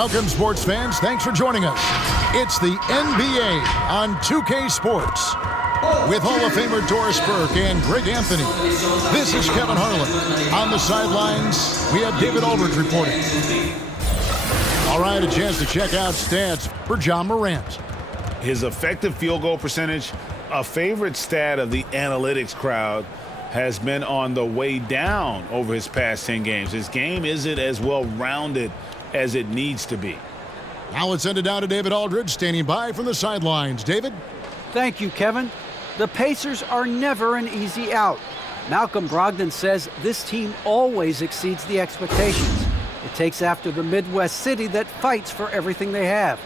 Welcome, sports fans. Thanks for joining us. It's the NBA on 2K Sports with Hall of Famer Doris Burke and Greg Anthony. This is Kevin Harlan. On the sidelines, we have David Aldridge reporting. All right, a chance to check out stats for John Morant. His effective field goal percentage, a favorite stat of the analytics crowd, has been on the way down over his past 10 games. His game isn't as well-rounded as it needs to be. Now let's send it down to David Aldridge, standing by from the sidelines. David? Thank you, Kevin. The Pacers are never an easy out. Malcolm Brogdon says this team always exceeds the expectations. It takes after the Midwest city that fights for everything they have.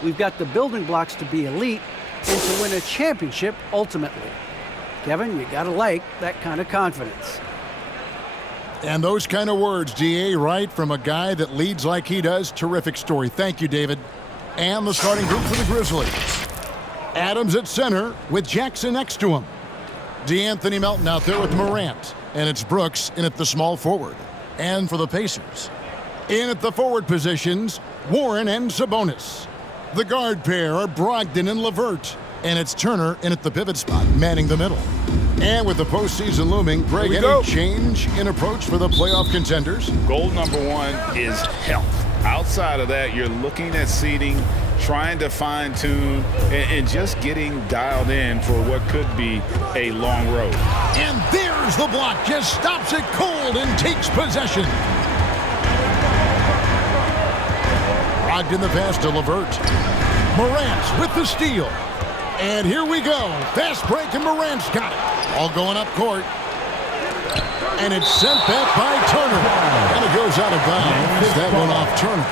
We've got the building blocks to be elite and to win a championship ultimately. Kevin, you gotta like that kind of confidence. And those kind of words, DA, right, from a guy that leads like he does. Terrific story. Thank you, David. And the starting group for the Grizzlies. Adams at center with Jackson next to him. DeAnthony Melton out there with Morant. And it's Brooks in at the small forward. And for the Pacers, in at the forward positions, Warren and Sabonis. The guard pair are Brogdon and LeVert. And it's Turner in at the pivot spot, manning the middle. And with the postseason looming, Greg, any change in approach for the playoff contenders? Goal number one is health. Outside of that, you're looking at seeding, trying to fine-tune, and just getting dialed in for what could be a long road. And there's the block. Just stops it cold and takes possession. Brogdon the pass to LeVert. Morant with the steal. And here we go. Fast break, and Morant's got it. All going up court. And it's sent back by Turner. And it goes out of bounds. That one off Turner.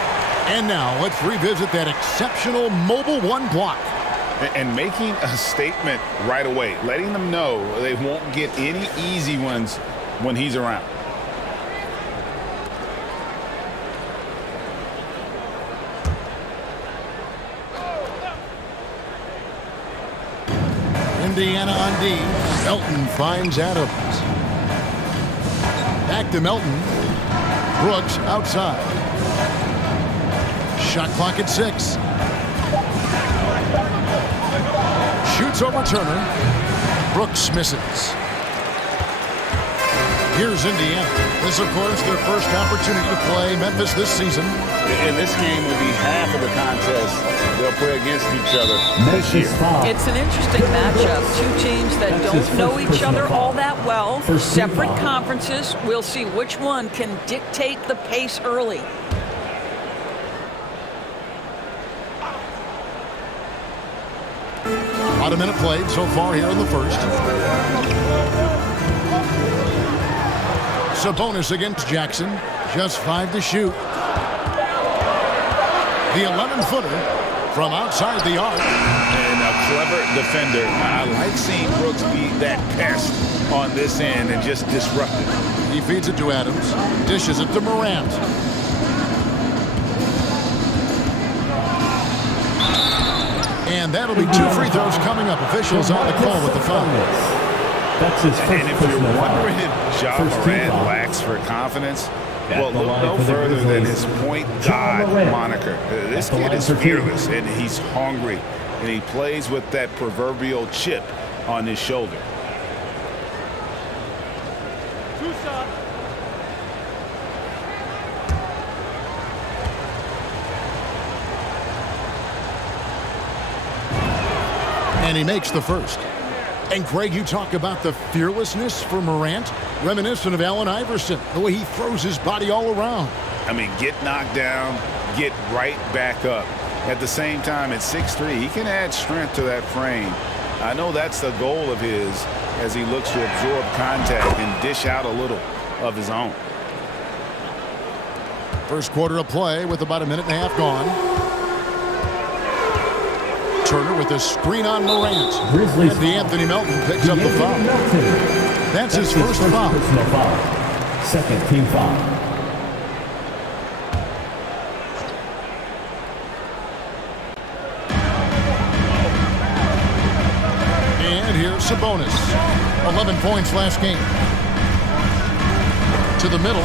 And now let's revisit that exceptional mobile one block. And making a statement right away, letting them know they won't get any easy ones when he's around. Indiana on D. Melton finds Adams. Back to Melton. Brooks outside. Shot clock at 6. Shoots over Turner. Brooks misses. Here's Indiana. This, of course, their first opportunity to play Memphis this season. And this game will be half of the contest they'll play against each other this year. It's an interesting matchup. Two teams that don't know each other all that well. Separate conferences. We'll see which one can dictate the pace early. About a minute played so far here in the first. Sabonis against Jackson. Just 5 to shoot. The 11-footer from outside the arc. And a clever defender. I like seeing Brooks be that pest on this end and just disrupt it. He feeds it to Adams. Dishes it to Morant. And that'll be 2 free throws coming up. Officials on the call with the foul. That's his first. And if you're wondering if Ja Morant lacks for confidence, well, look no further than his point guard moniker. This kid is fearless, and he's hungry, and he plays with that proverbial chip on his shoulder. And he makes the first. And Greg, you talk about the fearlessness for Morant, reminiscent of Allen Iverson, the way he throws his body all around. I mean, get knocked down, get right back up. At the same time, at 6'3", he can add strength to that frame. I know that's the goal of his as he looks to absorb contact and dish out a little of his own. First quarter of play with about a minute and a half gone. Turner with a screen on Morant. Grizzlies. And DeAnthony Melton picks up the foul. That's his first foul. Second team foul. And here's Sabonis. 11 points last game. To the middle.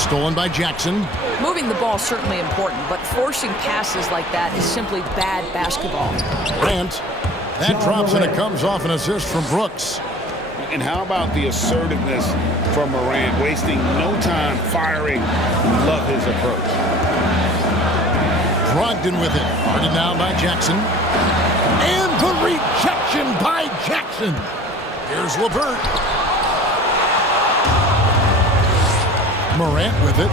Stolen by Jackson. Moving the ball is certainly important, but forcing passes like that is simply bad basketball. Durant. That drops and it comes off an assist from Brooks. And how about the assertiveness from Morant, wasting no time firing? Love his approach. Brogdon with it. Guarded now by Jackson. And the rejection by Jackson. Here's LeVert. Morant with it.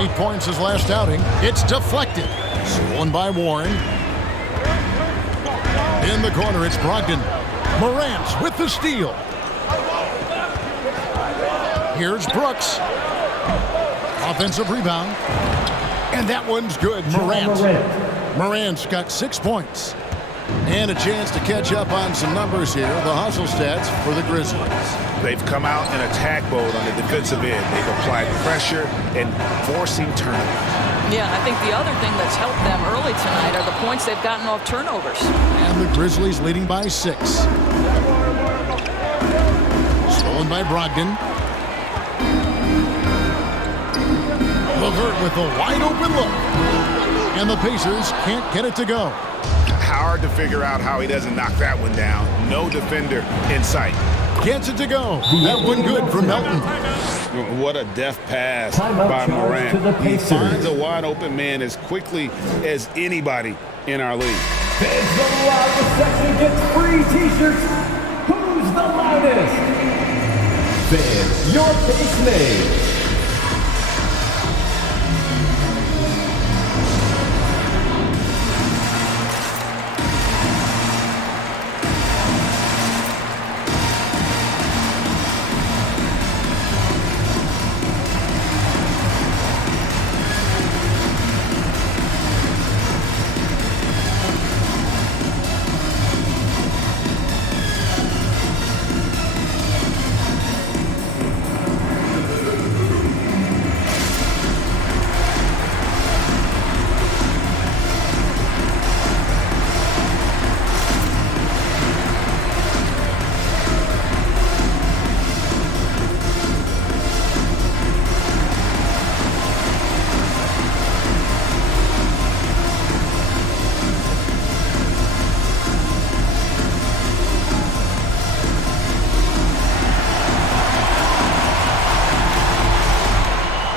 8 points his last outing. It's deflected. Stolen by Warren. In the corner, it's Brogdon. Morant with the steal. Here's Brooks. Offensive rebound. And that one's good. Morant's got 6 points. And a chance to catch up on some numbers here. The hustle stats for the Grizzlies. They've come out in attack mode on the defensive end. They've applied pressure and forcing turnovers. Yeah, I think the other thing that's helped them early tonight are the points they've gotten off turnovers. And the Grizzlies leading by 6. Stolen by Brogdon. LeVert with a wide open look. And the Pacers can't get it to go. Hard to figure out how he doesn't knock that one down. No defender in sight. Gets it to go. That one good from Melton. What a deft pass by Morant. He finds a wide open man as quickly as anybody in our league. Fans the loudest section gets free t-shirts. Who's the loudest? Fans, your base name.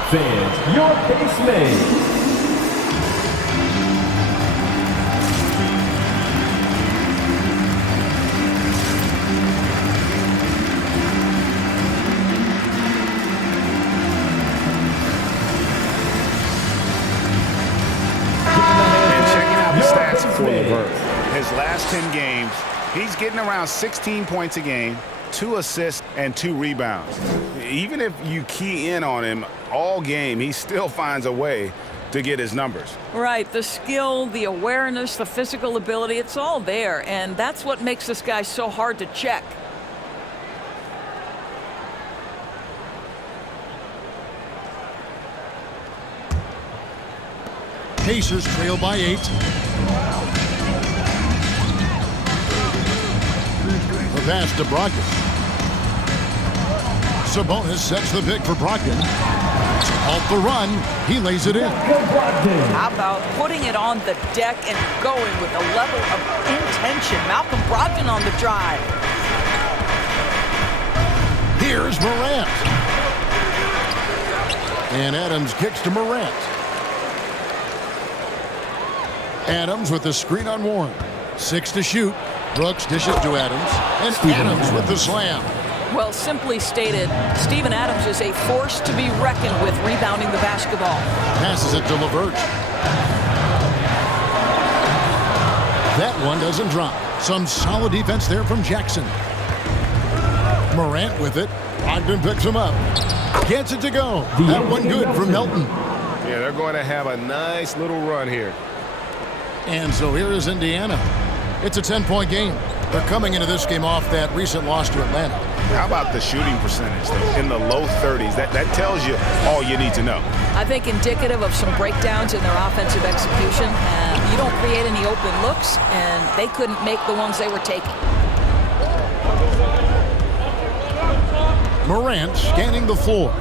Fans, your base mate. For LeVert. His last 10 games, he's getting around 16 points a game, 2 assists, and 2 rebounds. Even if you key in on him all game, he still finds a way to get his numbers. Right, the skill, the awareness, the physical ability, it's all there, and that's what makes this guy so hard to check. Pacers trail by 8. The pass to Brogdon. Sabonis sets the pick for Brogdon. Off the run, he lays it in. How about putting it on the deck and going with a level of intention? Malcolm Brogdon on the drive. Here's Morant. And Adams kicks to Morant. Adams with the screen on Warren. 6 to shoot. Brooks dishes to Adams. And Adams with the slam. Well, simply stated, Steven Adams is a force to be reckoned with rebounding the basketball. Passes it to LeVert. That one doesn't drop. Some solid defense there from Jackson. Morant with it. Brogdon picks him up. Gets it to go. That one good from Melton. Yeah, they're going to have a nice little run here. And so here is Indiana. It's a 10-point game. They're coming into this game off that recent loss to Atlanta. How about the shooting percentage, though? In the low 30s. That tells you all you need to know. I think indicative of some breakdowns in their offensive execution. You don't create any open looks, and they couldn't make the ones they were taking. Morant scanning the floor.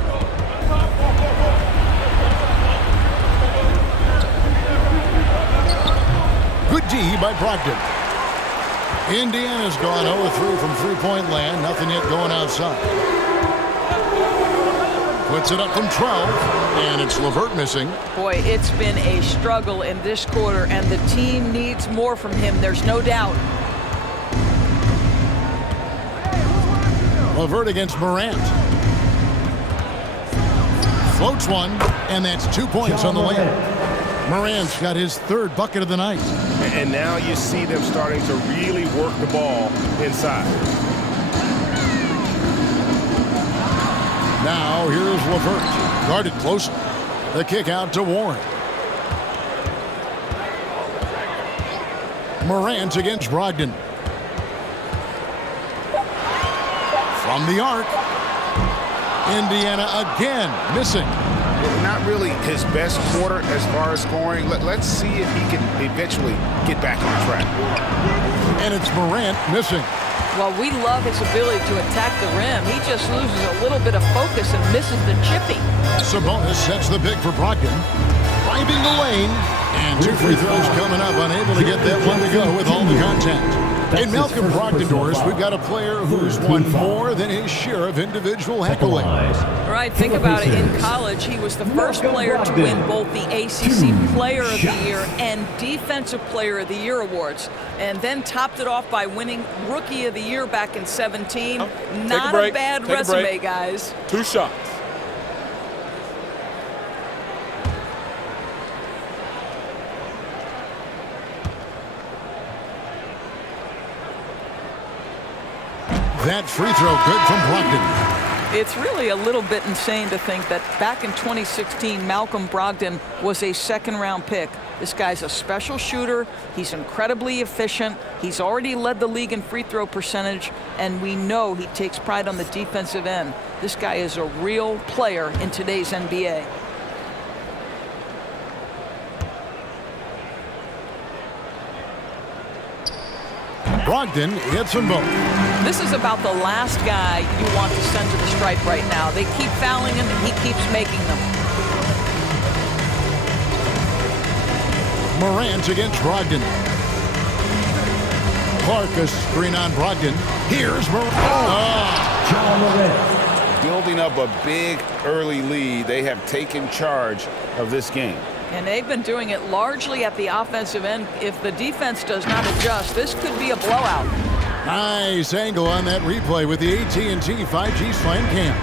lead by Brogdon. Indiana's gone 0-3 from three-point land. Nothing yet going outside. Puts it up from 12, and it's LeVert missing. Boy, it's been a struggle in this quarter, and the team needs more from him. There's no doubt. LeVert against Morant. Floats one, and that's 2 points on the layup. Morant's got his third bucket of the night. And now you see them starting to really work the ball inside. Now here's LeVert, guarded closely. The kick out to Warren. Morant against Brogdon. From the arc. Indiana again missing. Not really his best quarter as far as scoring. Let's see if he can eventually get back on track. And it's Morant missing. Well, we love his ability to attack the rim. He just loses a little bit of focus and misses the chipping. Sabonis sets the big for Brogdon. Driving the lane. And 2 free throws coming up. Unable to get that one to go with all the contact. In Malcolm Brogdon, we've got a player who's won more than his share of individual accolades. Right, think about it. In college, he was the first player to win both the ACC Player of the Year and Defensive Player of the Year awards, and then topped it off by winning Rookie of the Year back in 17. Not a bad resume, guys. 2 shots. That free throw good from Brogdon. It's really a little bit insane to think that back in 2016, Malcolm Brogdon was a second-round pick. This guy's a special shooter. He's incredibly efficient. He's already led the league in free throw percentage, and we know he takes pride on the defensive end. This guy is a real player in today's NBA. Brogdon hits them both. This is about the last guy you want to send to the stripe right now. They keep fouling him, and he keeps making them. Morant against Brogdon. Clark a screen on Brogdon. Here's Morant. Building up a big early lead, they have taken charge of this game. And they've been doing it largely at the offensive end. If the defense does not adjust, this could be a blowout. Nice angle on that replay with the AT&T 5G Slam Cam.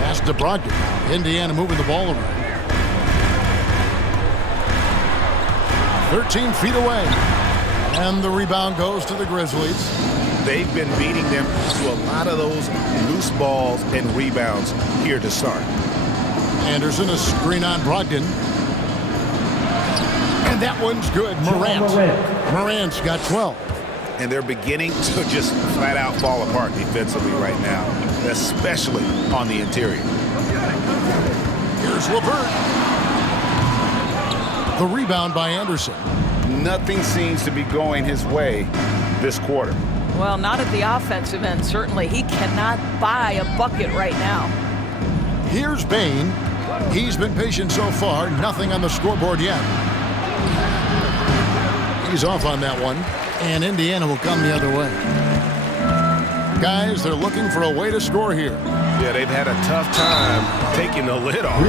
Pass to Brogdon. Indiana moving the ball around. 13 feet away. And the rebound goes to the Grizzlies. They've been beating them to a lot of those loose balls and rebounds here to start. Anderson a screen on Brogdon. And that one's good. Morant's got 12. And they're beginning to just flat out fall apart defensively right now, especially on the interior. Here's LeVert. The rebound by Anderson. Nothing seems to be going his way this quarter. Well, not at the offensive end, certainly. He cannot buy a bucket right now. Here's Bane. He's been patient so far. Nothing on the scoreboard yet. He's off on that one. And Indiana will come the other way. Guys, they're looking for a way to score here. Yeah, they've had a tough time taking the lid off.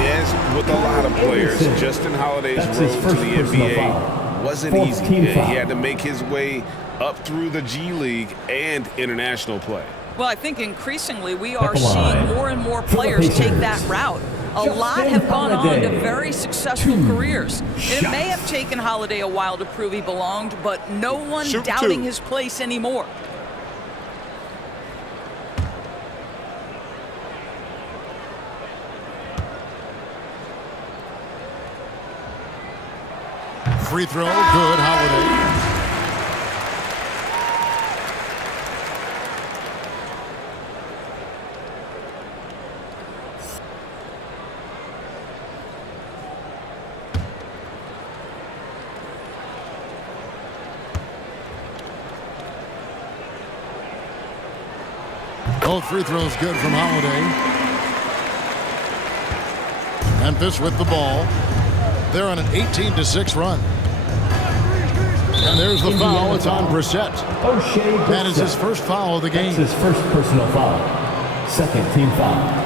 Yes, with a lot of players. Justin Holiday's road to the NBA wasn't easy. He had to make his way up through the G League and international play. Well, I think increasingly we are seeing more and more players take that route. A lot have gone on to very successful careers. And it may have taken Holiday a while to prove he belonged, but no one doubting his place anymore. Free throw, good, Holiday. Both free throws good from Holiday. Memphis with the ball. They're on an 18-6 run. And there's the foul. It's on Brissett. That is his first foul of the game. That's his first personal foul. Second team foul.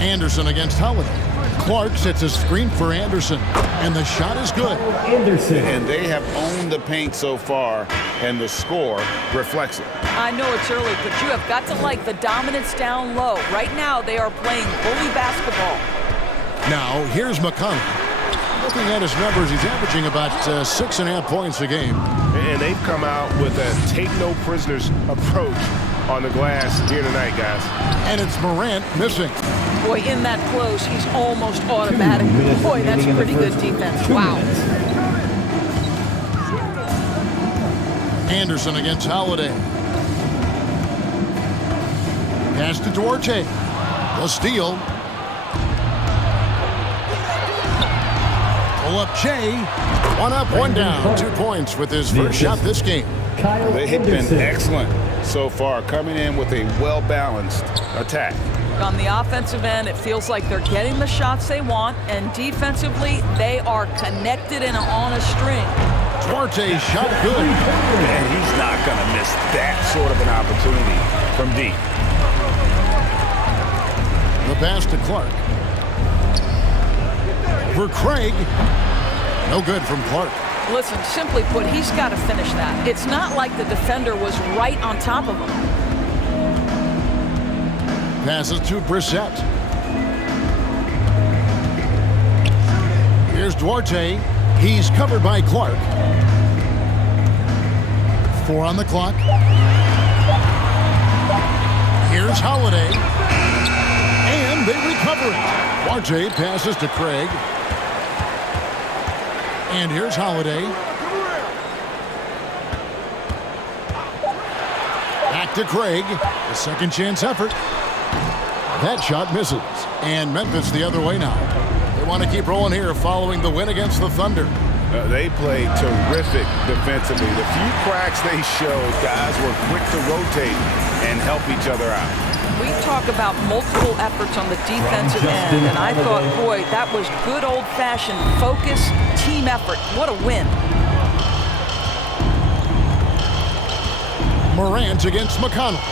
Anderson against Holiday. Clark sets a screen for Anderson, and the shot is good. Anderson. And they have owned the paint so far, and the score reflects it. I know it's early, but you have got to like the dominance down low. Right now, they are playing bully basketball. Now, here's McConnell. Looking at his numbers, he's averaging about 6.5 points a game. And they've come out with a take-no-prisoners approach on the glass here tonight, guys. And it's Morant missing. Boy, in that close, he's almost automatic. Boy, that's pretty good defense. Wow. Anderson against Holiday. Pass to Duarte. The steal. Pull up Shea. One up, one down. 2 points with his first shot this game. They have been excellent so far, coming in with a well-balanced attack. On the offensive end, it feels like they're getting the shots they want, and defensively, they are connected and on a string. Duarte shot good. And he's not going to miss that sort of an opportunity from deep. The pass to Clark. For Craig. No good from Clark. Listen, simply put, he's got to finish that. It's not like the defender was right on top of him. Passes to Brissett. Here's Duarte. He's covered by Clark. 4 on the clock. Here's Holiday. And they recover it. Duarte passes to Craig. And here's Holiday. Back to Craig. A second chance effort. That shot misses. And Memphis the other way now. They want to keep rolling here following the win against the Thunder. They played terrific defensively. The few cracks they showed, guys were quick to rotate and help each other out. We talk about multiple efforts on the defensive end, and I thought, boy, that was good old-fashioned focus, team effort. What a win. Morant against McConnell.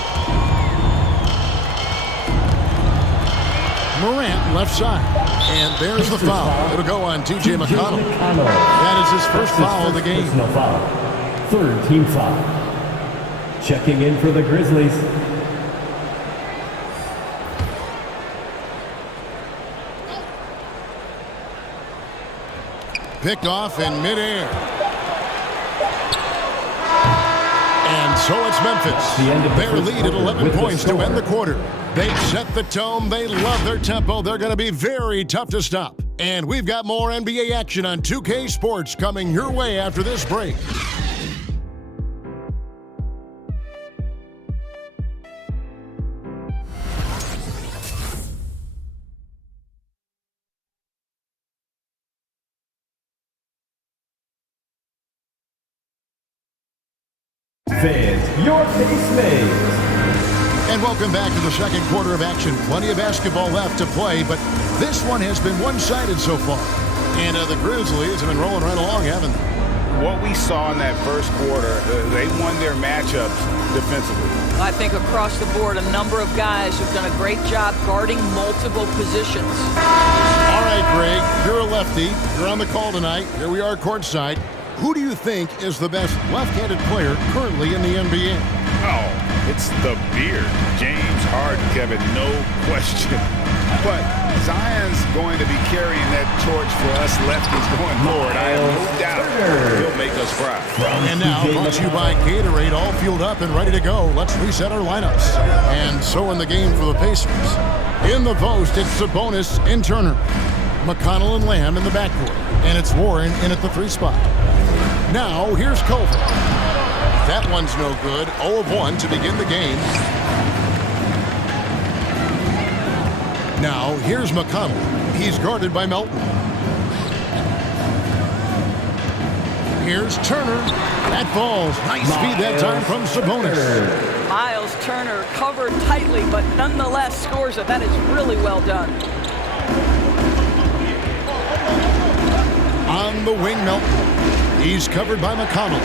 Morant left side. And there's the foul. It'll go on T.J. McConnell. That is his first foul of the game. Third team foul. Checking in for the Grizzlies. Picked off in midair. And so it's Memphis. Their lead at 11 points to end the quarter. They've set the tone. They love their tempo. They're going to be very tough to stop. And we've got more NBA action on 2K Sports coming your way after this break. Fans, your pace mates. And welcome back to the second quarter of action. Plenty of basketball left to play, but this one has been one-sided so far. And the Grizzlies have been rolling right along, haven't they? What we saw in that first quarter, they won their matchups defensively. I think across the board, a number of guys have done a great job guarding multiple positions. All right, Greg, you're a lefty. You're on the call tonight. Here we are courtside. Who do you think is the best left-handed player currently in the NBA? Oh, it's the beard. James Harden, Kevin, no question. But Zion's going to be carrying that torch for us lefties going forward. I have no doubt he'll make us proud. And now, brought to you by Gatorade, all fueled up and ready to go. Let's reset our lineups. And so in the game for the Pacers. In the post, it's Sabonis and Turner. McConnell and Lamb in the backcourt. And it's Warren in at the 3 spot. Now, here's Culver. That one's no good. 0 of 1 to begin the game. Now, here's McConnell. He's guarded by Melton. Here's Turner. That falls. Nice feed that time from Sabonis. Miles Turner covered tightly, but nonetheless scores it. That is really well done. On the wing, Melton. He's covered by McConnell.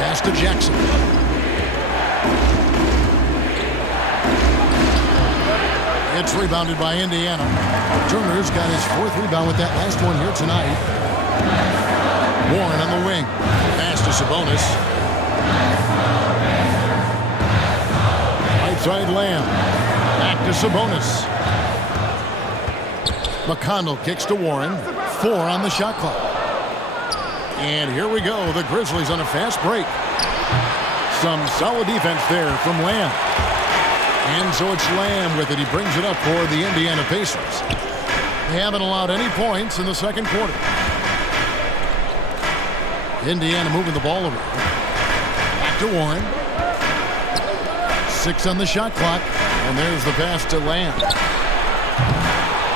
Pass to Jackson. It's rebounded by Indiana. Turner's got his 4th rebound with that last one here tonight. Warren on the wing. Pass to Sabonis. Right side Lamb. Back to Sabonis. McConnell kicks to Warren. 4 on the shot clock. And here we go. The Grizzlies on a fast break. Some solid defense there from Lamb. And so it's Lamb with it. He brings it up for the Indiana Pacers. They haven't allowed any points in the second quarter. Indiana moving the ball over. Back to Warren. 6 on the shot clock. And there's the pass to Lamb.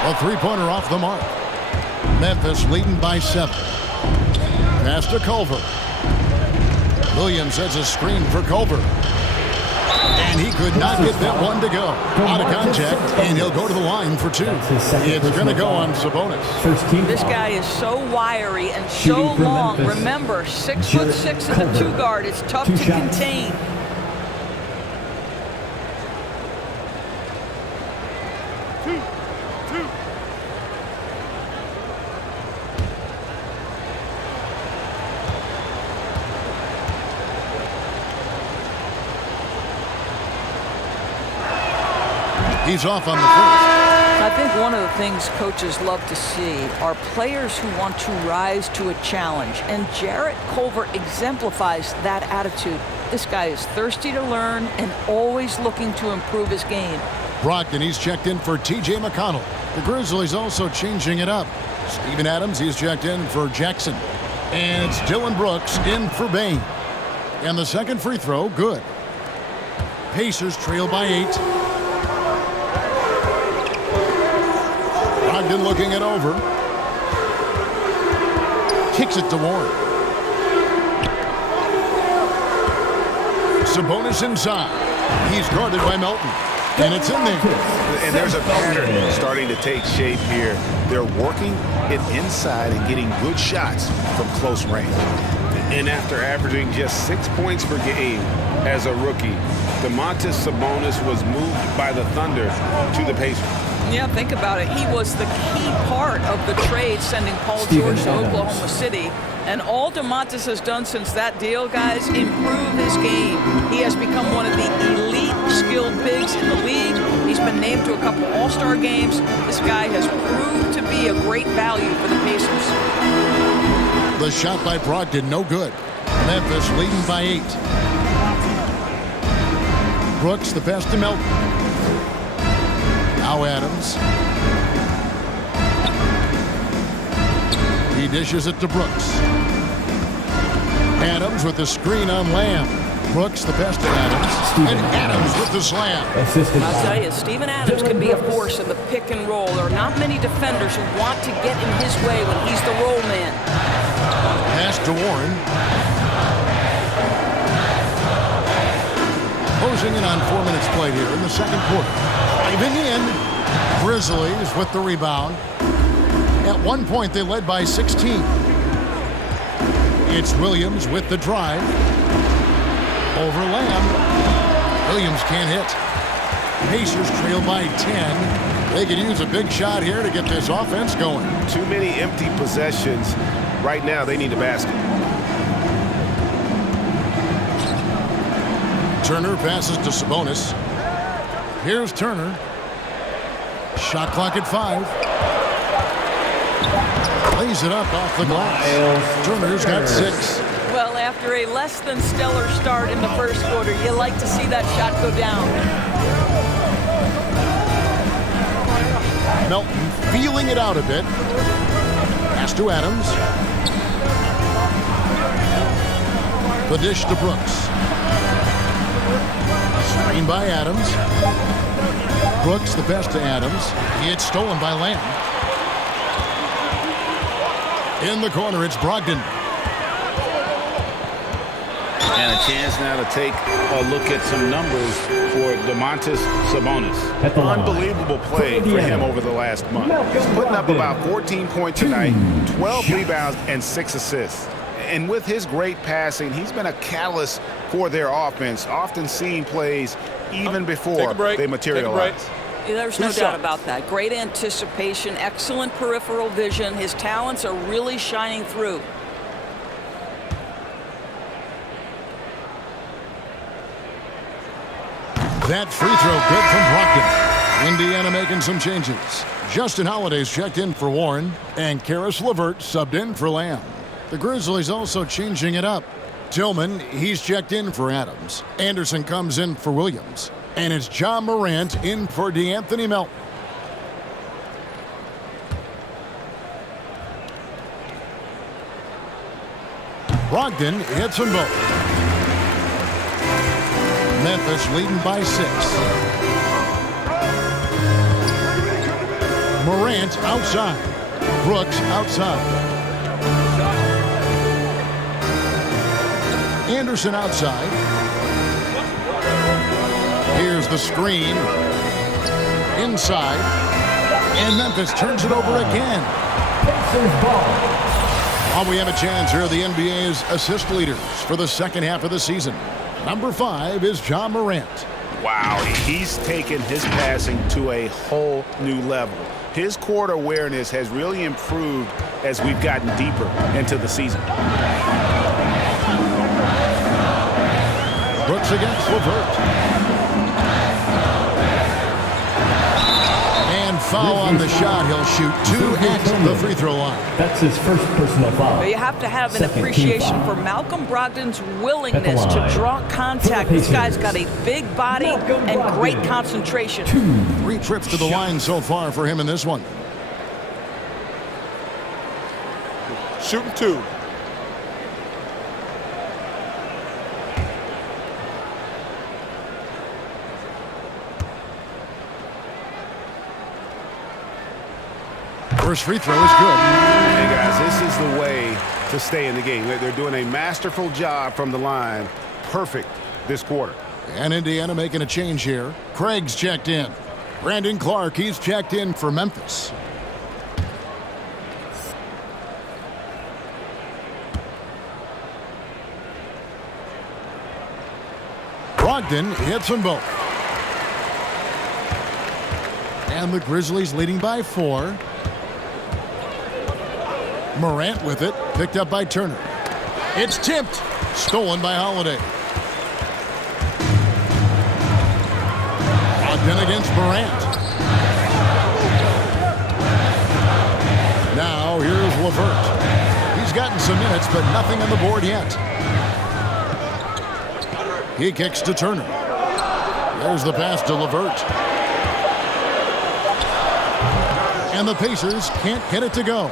A 3-pointer off the mark. Memphis leading by 7. Pass to Culver. Williams has a screen for Culver. And he could not get that one to go. Out of contact, and he'll go to the line for 2. It's going to go on Sabonis. This guy is so wiry and so long. Remember, 6'6" as a 2 guard. It's tough to contain. He's off on the first. I think one of the things coaches love to see are players who want to rise to a challenge, and Jarrett Culver exemplifies that attitude. This guy is thirsty to learn and always looking to improve his game. Brogdon, he's checked in for T.J. McConnell. The Grizzlies also changing it up. Steven Adams, he's checked in for Jackson. And it's Dylan Brooks in for Bain. And the second free throw, good. Pacers trail by 8. Brogdon looking it over. Kicks it to Warren. Sabonis inside. He's guarded by Melton. And it's in there. And there's a pattern starting to take shape here. They're working it inside and getting good shots from close range. And after averaging just 6 points per game as a rookie, Domantas Sabonis was moved by the Thunder to the Pacers. Yeah, think about it. He was the key part of the trade sending Paul George to Oklahoma City. And all Domantas has done since that deal, guys, improve his game. He has become one of the elite skilled bigs in the league. He's been named to a couple All-Star games. This guy has proved to be a great value for the Pacers. The shot by Brogdon, no good. Memphis leading by 8. Brooks, the pass to Melton. Now Adams. He dishes it to Brooks. Adams with the screen on Lamb. Brooks, the pass to Adams. And Adams with the slam. I'll tell you, Steven Adams can be a force in the pick and roll. There are not many defenders who want to get in his way when he's the roll man. Pass to Warren. Closing in on 4 minutes played here in the second quarter. Driving in. Grizzlies with the rebound. At one point, they led by 16. It's Williams with the drive. Over Lamb. Williams can't hit. Pacers trail by 10. They could use a big shot here to get this offense going. Too many empty possessions. Right now, they need a basket. Turner passes to Sabonis. Here's Turner. Shot clock at 5. Lays it up off the glass. Turner's got 6. Well, after a less than stellar start in the first quarter, you like to see that shot go down. Melton feeling it out a bit. Pass to Adams. The dish to Brooks. Screen by Adams. Brooks, the pass to Adams. It's stolen by Lamb. In the corner, it's Brogdon. And a chance now to take a look at some numbers for Domantas Sabonis. Unbelievable play for him over the last month. He's putting up about 14 points tonight, 12 rebounds, and 6 assists. And with his great passing, he's been a catalyst for their offense, often seeing plays even before they materialize. There's no doubt about that. Great anticipation, excellent peripheral vision. His talents are really shining through. That free throw good from Brogdon. Indiana making some changes. Justin Holiday's checked in for Warren, and Karis LeVert subbed in for Lamb. The Grizzlies also changing it up. Tillman, he's checked in for Adams. Anderson comes in for Williams. And it's John Morant in for DeAnthony Melton. Brogdon hits them both. Memphis leading by 6. Morant outside. Brooks outside. Anderson outside. Here's the screen. Inside. And Memphis turns it over again. Well, we have a chance here. The NBA's assist leaders for the second half of the season. Number 5 is John Morant. Wow, he's taken his passing to a whole new level. His court awareness has really improved as we've gotten deeper into the season. Brooks against LeVert. And foul on the shot. He'll shoot 2 at the free throw line. That's his first personal foul. But you have to have an appreciation for Malcolm Brogdon's willingness to draw contact. This guy's got a big body and great concentration. 3 trips to the line so far for him in this one. Shooting 2. First free throw is good. Hey, guys, this is the way to stay in the game. They're doing a masterful job from the line. Perfect this quarter. And Indiana making a change here. Craig's checked in. Brandon Clark, he's checked in for Memphis. Brogdon hits them both. And the Grizzlies leading by 4. Morant with it, picked up by Turner. It's tipped, stolen by Holiday. Brogdon against Morant. Now here's LeVert. He's gotten some minutes, but nothing on the board yet. He kicks to Turner. There's the pass to LeVert. And the Pacers can't get it to go.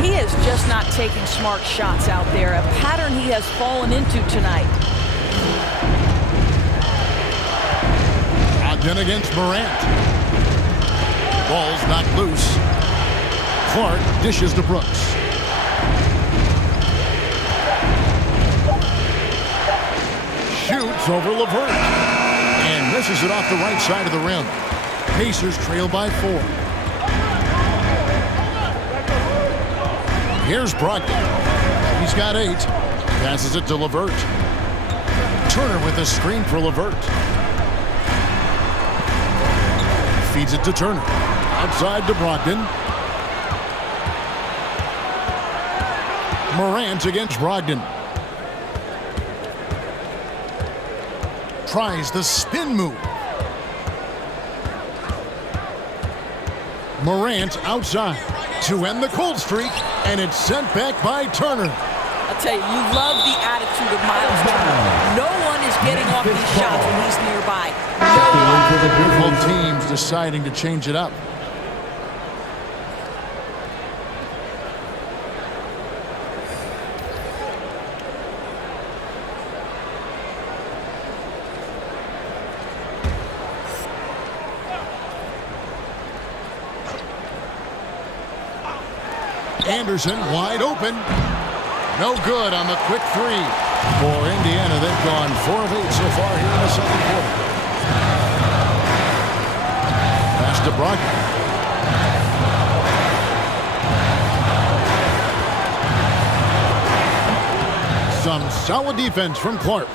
He is just not taking smart shots out there, a pattern he has fallen into tonight. Brogdon against Morant. Ball's not loose. Clark dishes to Brooks. Shoots over LeVert. And misses it off the right side of the rim. Pacers trail by 4. Here's Brogdon. He's got 8. Passes it to LeVert. Turner with a screen for LeVert. Feeds it to Turner. Outside to Brogdon. Morant against Brogdon. Tries the spin move. Morant outside to end the cold streak, and it's sent back by Turner. I'll tell you, you love the attitude of Miles Turner. No one is getting off these shots when he's nearby. Both teams deciding to change it up. Anderson wide open. No good on the quick 3. For Indiana, they've gone 4 of 8 so far here in the second quarter. Pass to Brogdon. Some solid defense from Clark.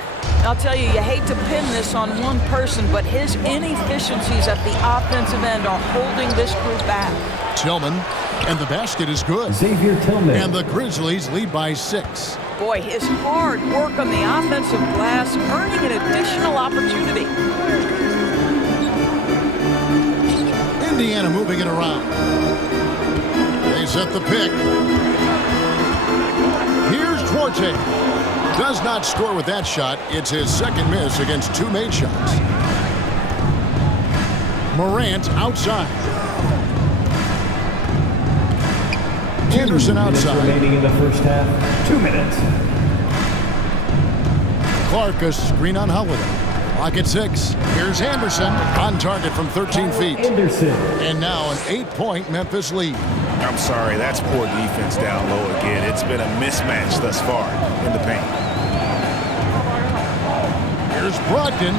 I'll tell you, you hate to pin this on one person, but his inefficiencies at the offensive end are holding this group back. Tillman, and the basket is good. Xavier Tillman. And the Grizzlies lead by 6. Boy, his hard work on the offensive glass earning an additional opportunity. Indiana moving it around. They set the pick. Here's Duarte. Does not score with that shot. It's his second miss against 2 made shots. Morant outside. Anderson outside. Remaining in the first half. 2 minutes. Clark a screen on Holiday. Clock at 6. Here's Anderson on target from 13 feet. Anderson. And now an 8-point Memphis lead. I'm sorry, that's poor defense down low again. It's been a mismatch thus far in the paint. Here's Brogdon,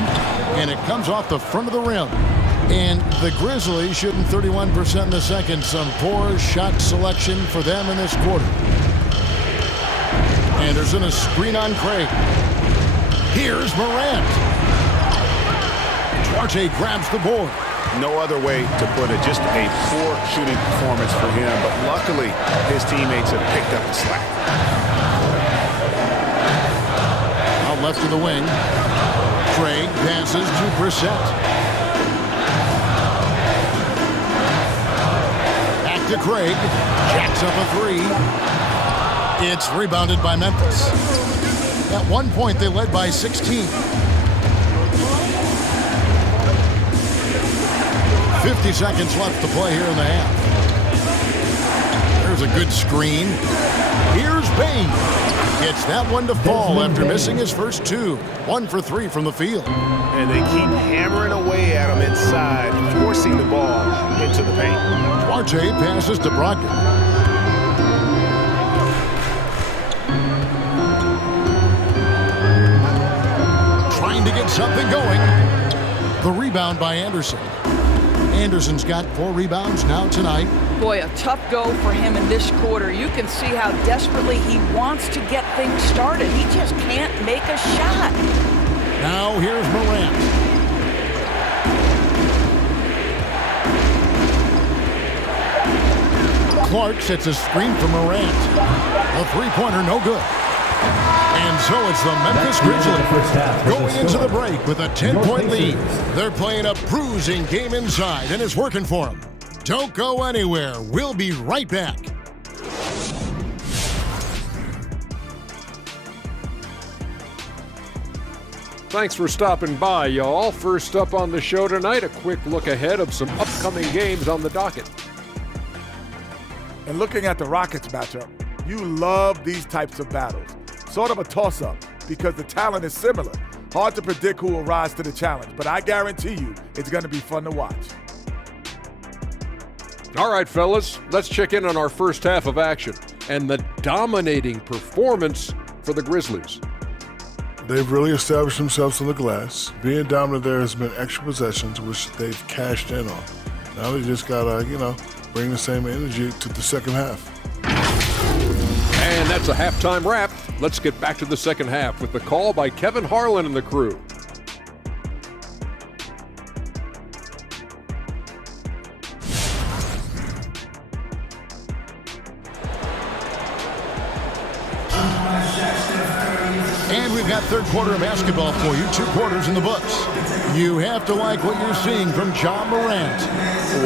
and it comes off the front of the rim. And the Grizzlies shooting 31% in the second. Some poor shot selection for them in this quarter. Anderson a screen on Craig. Here's Morant. Duarte grabs the board. No other way to put it. Just a poor shooting performance for him. But luckily, his teammates have picked up the slack. Out left to the wing. Craig passes to Brissett. Back to Craig. Jacks up a 3. It's rebounded by Memphis. At one point, they led by 16. 50 seconds left to play here in the half. There's a good screen. Here's Bain. Gets that one to fall after missing his first 2. 1 for 3 from the field. And they keep hammering away at him inside, forcing the ball into the paint. Duarte passes to Brogdon. Trying to get something going. The rebound by Anderson. Anderson's got 4 rebounds now tonight. Boy, a tough go for him in this quarter. You can see how desperately he wants to get things started. He just can't make a shot. Now here's Morant. Clark sets a screen for Morant. A 3-pointer, no good. And so it's the Memphis Grizzlies going into the break with a 10-point lead. They're playing a bruising game inside, and it's working for them. Don't go anywhere. We'll be right back. Thanks for stopping by, y'all. First up on the show tonight, a quick look ahead of some upcoming games on the docket. And looking at the Rockets matchup, you love these types of battles. Sort of a toss-up because the talent is similar. Hard to predict who will rise to the challenge, but I guarantee you it's going to be fun to watch. All right, fellas, let's check in on our first half of action and the dominating performance for the Grizzlies. They've really established themselves on the glass. Being dominant there has been extra possessions, which they've cashed in on. Now they just got to, bring the same energy to the second half. And that's a halftime wrap. Let's get back to the second half with the call by Kevin Harlan and the crew. And we've got third quarter of basketball for you. 2 quarters in the books. You have to like what you're seeing from Ja Morant.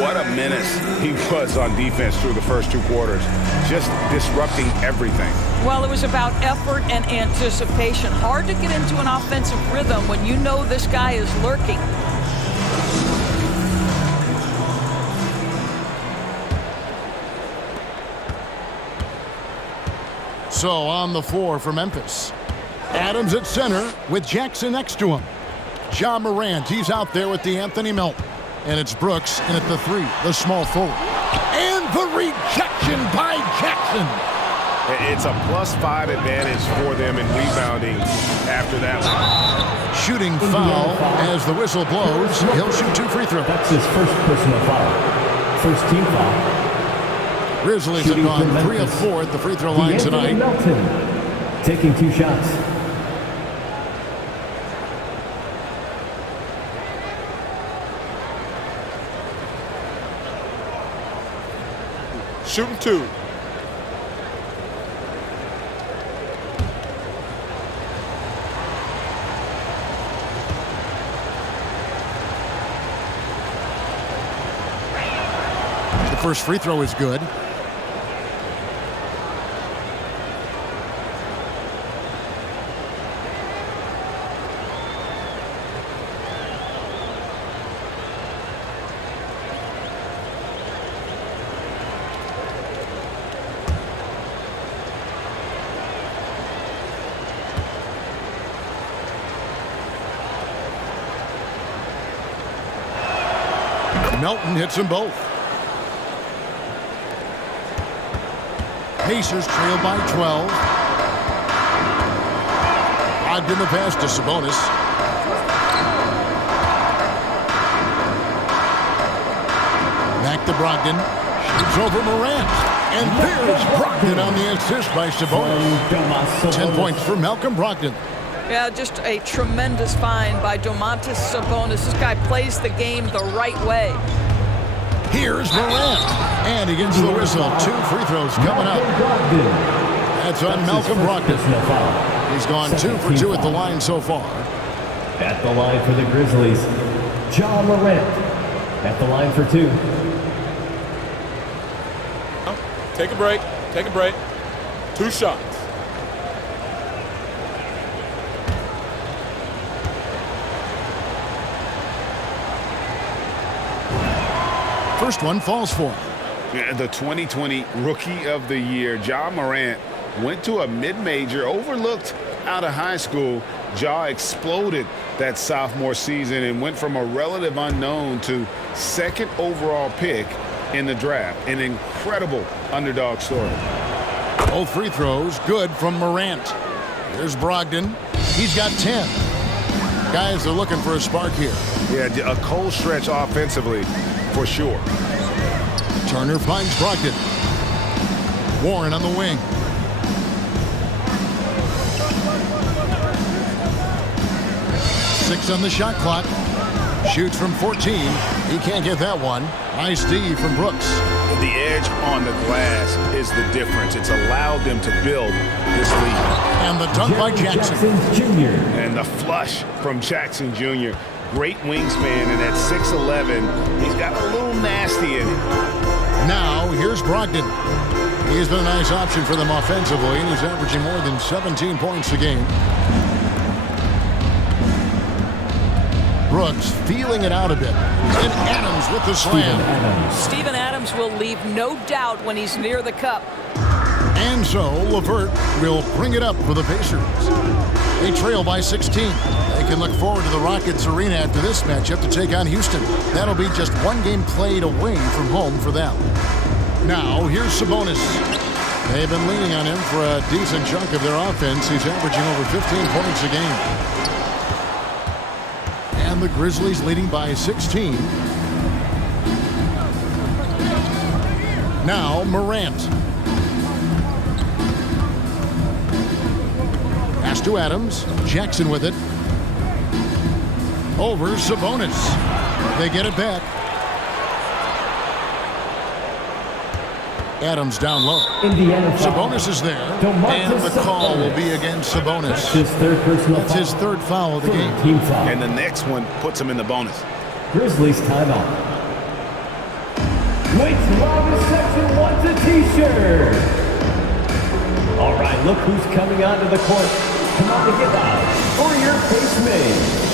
What a menace he was on defense through the first 2 quarters. Just disrupting everything. Well, it was about effort and anticipation. Hard to get into an offensive rhythm when you know this guy is lurking. So on the floor for Memphis. Adams at center with Jackson next to him. Ja Morant, he's out there with DeAnthony Melton. And it's Brooks in at the 3, the small forward. And the rejection by Jackson. It's a +5 advantage for them in rebounding after that one. Shooting foul as the whistle blows. He'll shoot 2 free throws. That's his first personal foul. First team foul. Grizzlies have gone 3 of 4 at the free throw line tonight. Melton taking 2 shots. Shooting 2. The first free throw is good. Melton hits them both. Pacers trail by 12. Brogdon the pass to Sabonis. Back to Brogdon. Shoots over Morant. And there's Brogdon on the assist by Sabonis. 10 points for Malcolm Brogdon. Yeah, just a tremendous find by Domantas Sabonis. This guy plays the game the right way. Here's Morant. And he gets the whistle. 2 free throws coming up. That's on Malcolm Brogdon. He's gone 2 for 2 at the line so far. At the line for the Grizzlies, Ja Morant. At the line for 2. Take a break. Take a break. 2 shots. First one falls for him. The 2020 Rookie of the Year, Ja Morant, went to a mid-major, overlooked out of high school. Ja exploded that sophomore season and went from a relative unknown to 2nd overall pick in the draft. An incredible underdog story. Both free throws good from Morant. Here's Brogdon. He's got 10. Guys are looking for a spark here. Yeah, a cold stretch offensively for sure. Turner finds Brogdon. Warren on the wing. Six on the shot clock. Shoots from 14. He can't get that one. Nice D from Brooks. The edge on the glass is the difference. It's allowed them to build this lead. And the dunk by Jackson. Jr. And the flush from Jackson Jr. Great wingspan, and at 6'11", he's got a little nasty in it. Now, here's Brogdon. He's been a nice option for them offensively, and he's averaging more than 17 points a game. Brooks feeling it out a bit. And Adams with the slam. Steven Adams will leave no doubt when he's near the cup. And so, LeVert will bring it up for the Pacers. They trail by 16. They can look forward to the Rockets Arena after this matchup to take on Houston. That'll be just 1 game played away from home for them. Now, here's Sabonis. They've been leaning on him for a decent chunk of their offense. He's averaging over 15 points a game. And the Grizzlies leading by 16. Now, Morant. Pass to Adams. Jackson with it. Over Sabonis. They get it back. Adams down low. Sabonis is there. And the call will be against Sabonis. That's his third foul of the game. And the next one puts him in the bonus. Grizzlies timeout. Weights Longest Section wants a t-shirt. All right, look who's coming onto the court. Come on to get out for your face made.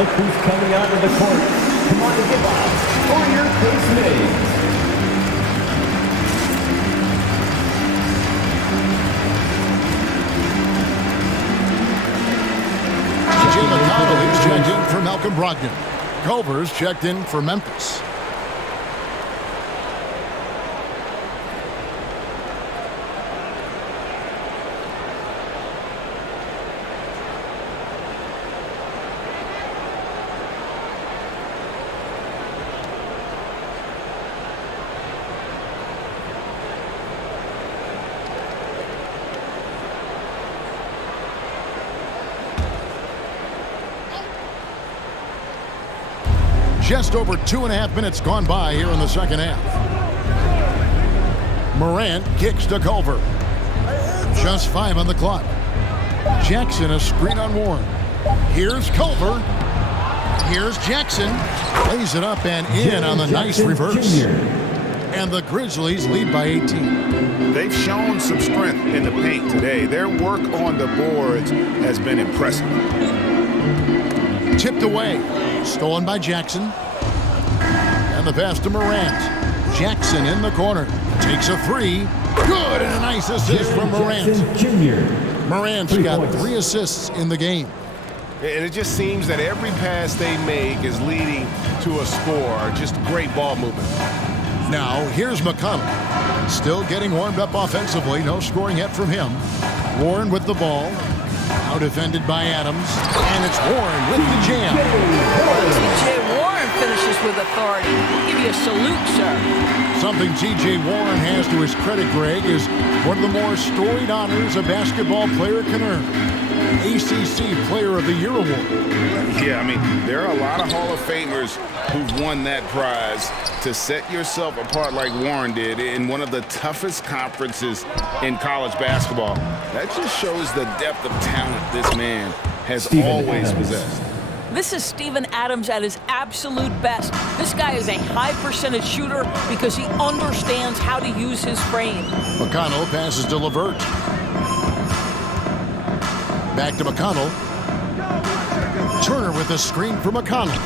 look who's coming onto the court. Come on and give up for your face mates. T.J. McConnell is checked in for Malcolm Brogdon. Culver's checked in for Memphis. Just over 2.5 minutes gone by here in the second half. Morant kicks to Culver. Just 5 on the clock. Jackson a screen on Warren. Here's Culver. Here's Jackson. Lays it up and in on the nice reverse. And the Grizzlies lead by 18. They've shown some strength in the paint today. Their work on the boards has been impressive. Tipped away. Stolen by Jackson. And the pass to Morant. Jackson in the corner. Takes a three. Good, and a nice assist from Morant. Morant's got 3 assists in the game. And it just seems that every pass they make is leading to a score. Just great ball movement. Now, here's McConnell. Still getting warmed up offensively. No scoring yet from him. Warren with the ball. Now defended by Adams. And it's Warren with the jam. T.J. Warren finishes with authority. I'll give you a salute, sir. Something T.J. Warren has to his credit, Greg, is one of the more storied honors a basketball player can earn. ACC Player of the Year award. Yeah, I mean, there are a lot of Hall of Famers who've won that prize. To set yourself apart like Warren did in one of the toughest conferences in college basketball, that just shows the depth of talent this man has always possessed. This is Steven Adams at his absolute best. This guy is a high percentage shooter because he understands how to use his frame. McConnell passes to LeVert. Back to McConnell. Turner with a screen for McConnell.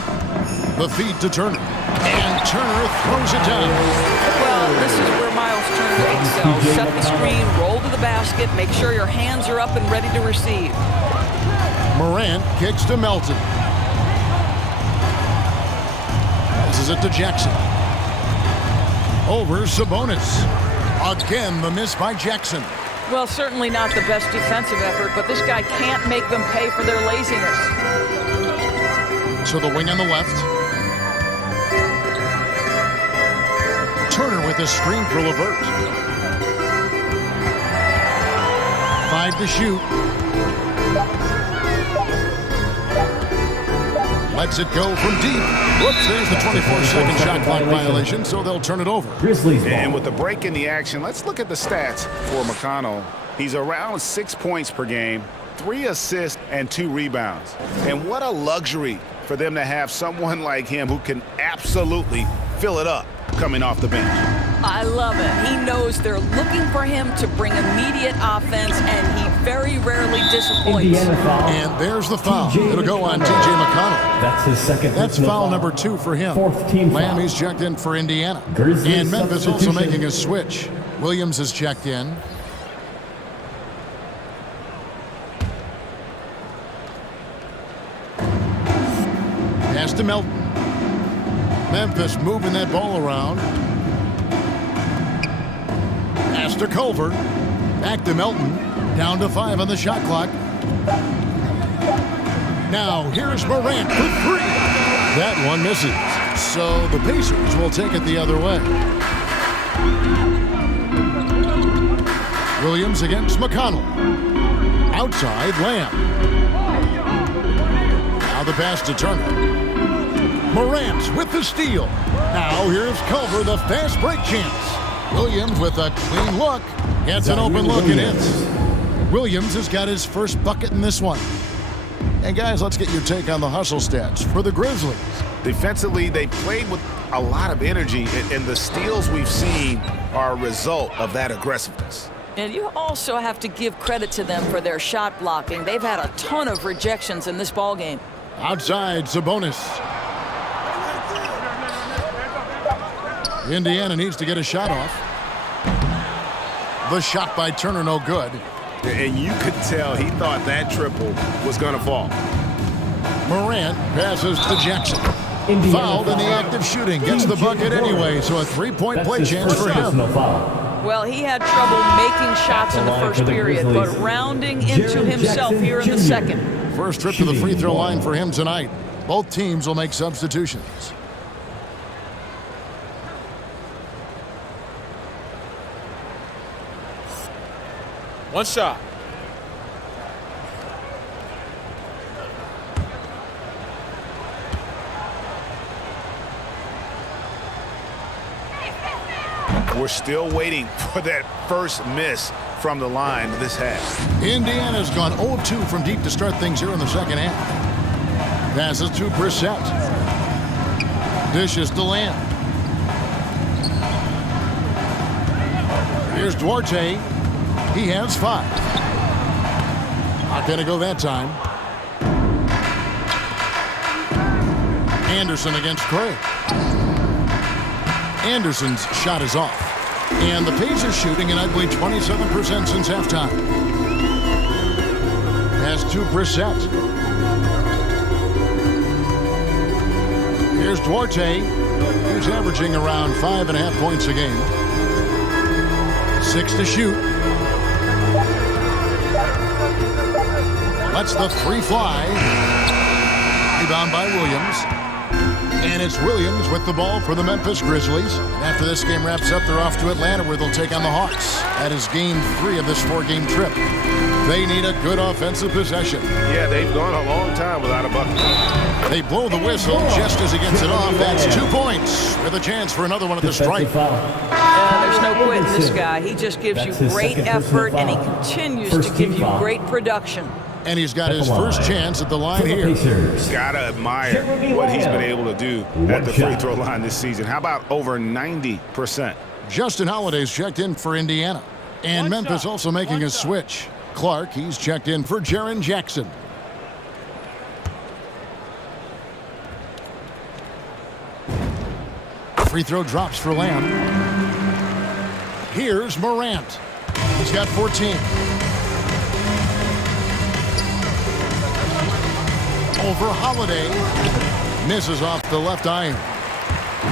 The feed to Turner. And Turner throws it down. Well, this is where Miles Turner excels. Set the screen, roll to the basket, make sure your hands are up and ready to receive. Morant kicks to Melton. Passes it to Jackson. Over Sabonis. Again, the miss by Jackson. Well, certainly not the best defensive effort, but this guy can't make them pay for their laziness. To the wing on the left. Turner with a screen for LeVert. 5 to shoot. Lets it go from deep. Whoops, there's the 24-second shot clock violation, so they'll turn it over. Grizzlies ball. And with the break in the action, let's look at the stats for McConnell. He's around 6 points per game, 3 assists, and 2 rebounds. And what a luxury for them to have someone like him who can absolutely fill it up coming off the bench. I love it. He knows they're looking for him to bring immediate offense, and he very rarely disappoints. And there's the foul. It'll go on T.J. McConnell. That's his second. That's foul number 2 for him. 4th team foul. Miami's checked in for Indiana. Grizzlies And Memphis also substitution. making a switch. Williams is checked in. Pass to Melton. Memphis moving that ball around. Pass to Culver. Back to Melton. Down to 5 on the shot clock. Now here's Morant for 3. That one misses. So the Pacers will take it the other way. Williams against McConnell. Outside Lamb. Now the pass to Turner. Morant with the steal. Now here's Culver, the fast break chance. Williams with a clean look. Gets an open look and hits. Williams has got his first bucket in this one. And guys, let's get your take on the hustle stats for the Grizzlies. Defensively, they played with a lot of energy, and the steals we've seen are a result of that aggressiveness. And you also have to give credit to them for their shot blocking. They've had a ton of rejections in this ballgame. Outside, Sabonis. Indiana needs to get a shot off. The shot by Turner, no good. And you could tell he thought that triple was going to fall. Morant passes to Jackson. Fouled in the act of shooting. Gets the bucket anyway, so a three-point play chance for him. Well, he had trouble making shots in the first period, but rounding into himself here in the second. First trip to the free throw line for him tonight. Both teams will make substitutions. One shot. We're still waiting for that first miss from the line this half. Indiana's gone 0-2 from deep to start things here in the second half. Passes to Brissett. Dishes to Lamb. Here's Duarte. He has 5. Not going to go that time. Anderson against Craig. Anderson's shot is off. And the Pacers shooting an ugly 27% since halftime. Pass to Brissett. Here's Duarte, who's averaging around 5.5 points a game. 6 to shoot. Lets the 3 fly. Rebound by Williams. And it's Williams with the ball for the Memphis Grizzlies. And after this game wraps up, they're off to Atlanta where they'll take on the Hawks. That is game 3 of this 4-game trip. They need a good offensive possession. Yeah, they've gone a long time without a bucket. They blow the whistle just as he gets it off. That's 2 points with a chance for another one at the stripe. There's no quitting this guy. He just gives you great effort, and he continues to give you great production. And he's got his first chance at the line here. Gotta admire what he's been able to do at the free throw line this season. How about over 90%? Justin Holiday's checked in for Indiana. And Memphis also making a switch. Clark, he's checked in for Jaren Jackson. Free throw drops for Lamb. Here's Morant. He's got 14. Over Holiday. Misses off the left iron.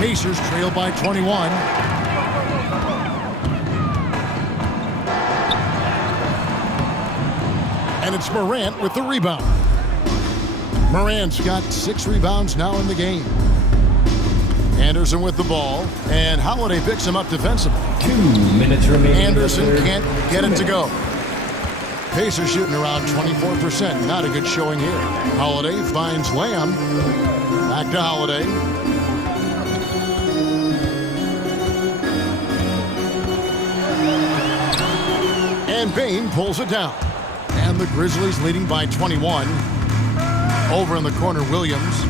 Pacers trail by 21. And it's Morant with the rebound. Morant's got 6 rebounds now in the game. Anderson with the ball. And Holiday picks him up defensively. 2 minutes remaining. Anderson can't get it to go. Pacers shooting around 24%. Not a good showing here. Holiday finds Lamb. Back to Holiday. And Bain pulls it down. And the Grizzlies leading by 21. Over in the corner, Williams.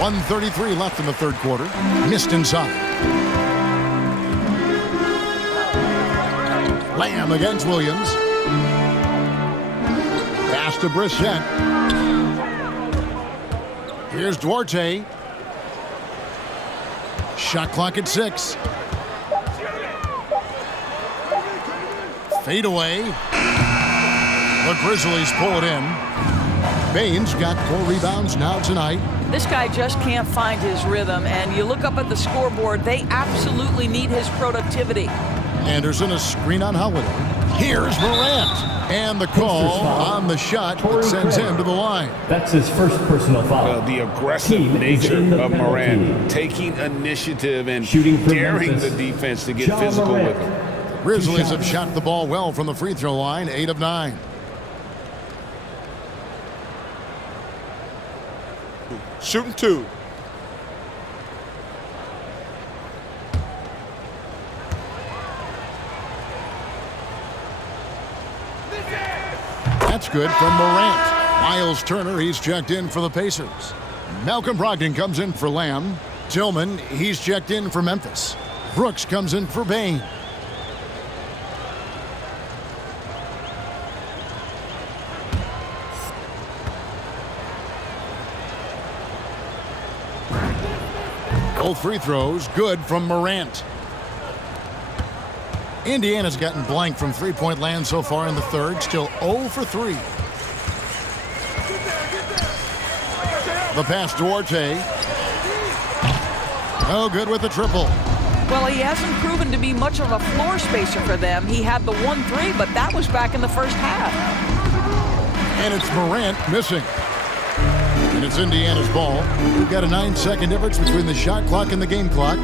1:33 left in the third quarter. Missed inside. Lamb against Williams. Pass to Brissett. Here's Duarte. Shot clock at 6. Fade away. The Grizzlies pull it in. Bain's got 4 rebounds now tonight. This guy just can't find his rhythm, and you look up at the scoreboard, they absolutely need his productivity. Anderson, a screen on Holiday. Here's Morant. And the call on the shot that sends him to the line. That's his first personal foul. The aggressive nature of Morant, taking initiative and daring the defense to get physical with him. Grizzlies have shot the ball well from the free throw line, 8 of 9. Shooting 2. That's good from Morant. Miles Turner, he's checked in for the Pacers. Malcolm Brogdon comes in for Lamb. Tillman, he's checked in for Memphis. Brooks comes in for Bain. Both free throws good from Morant. Indiana's gotten blank from three-point land so far in the third. Still 0 for 3. The pass to Duarte. Oh, good with the triple. Well, he hasn't proven to be much of a floor spacer for them. He had the 1-3, but that was back in the first half. And it's Morant missing. And it's Indiana's ball. We've got a 9-second difference between the shot clock and the game clock.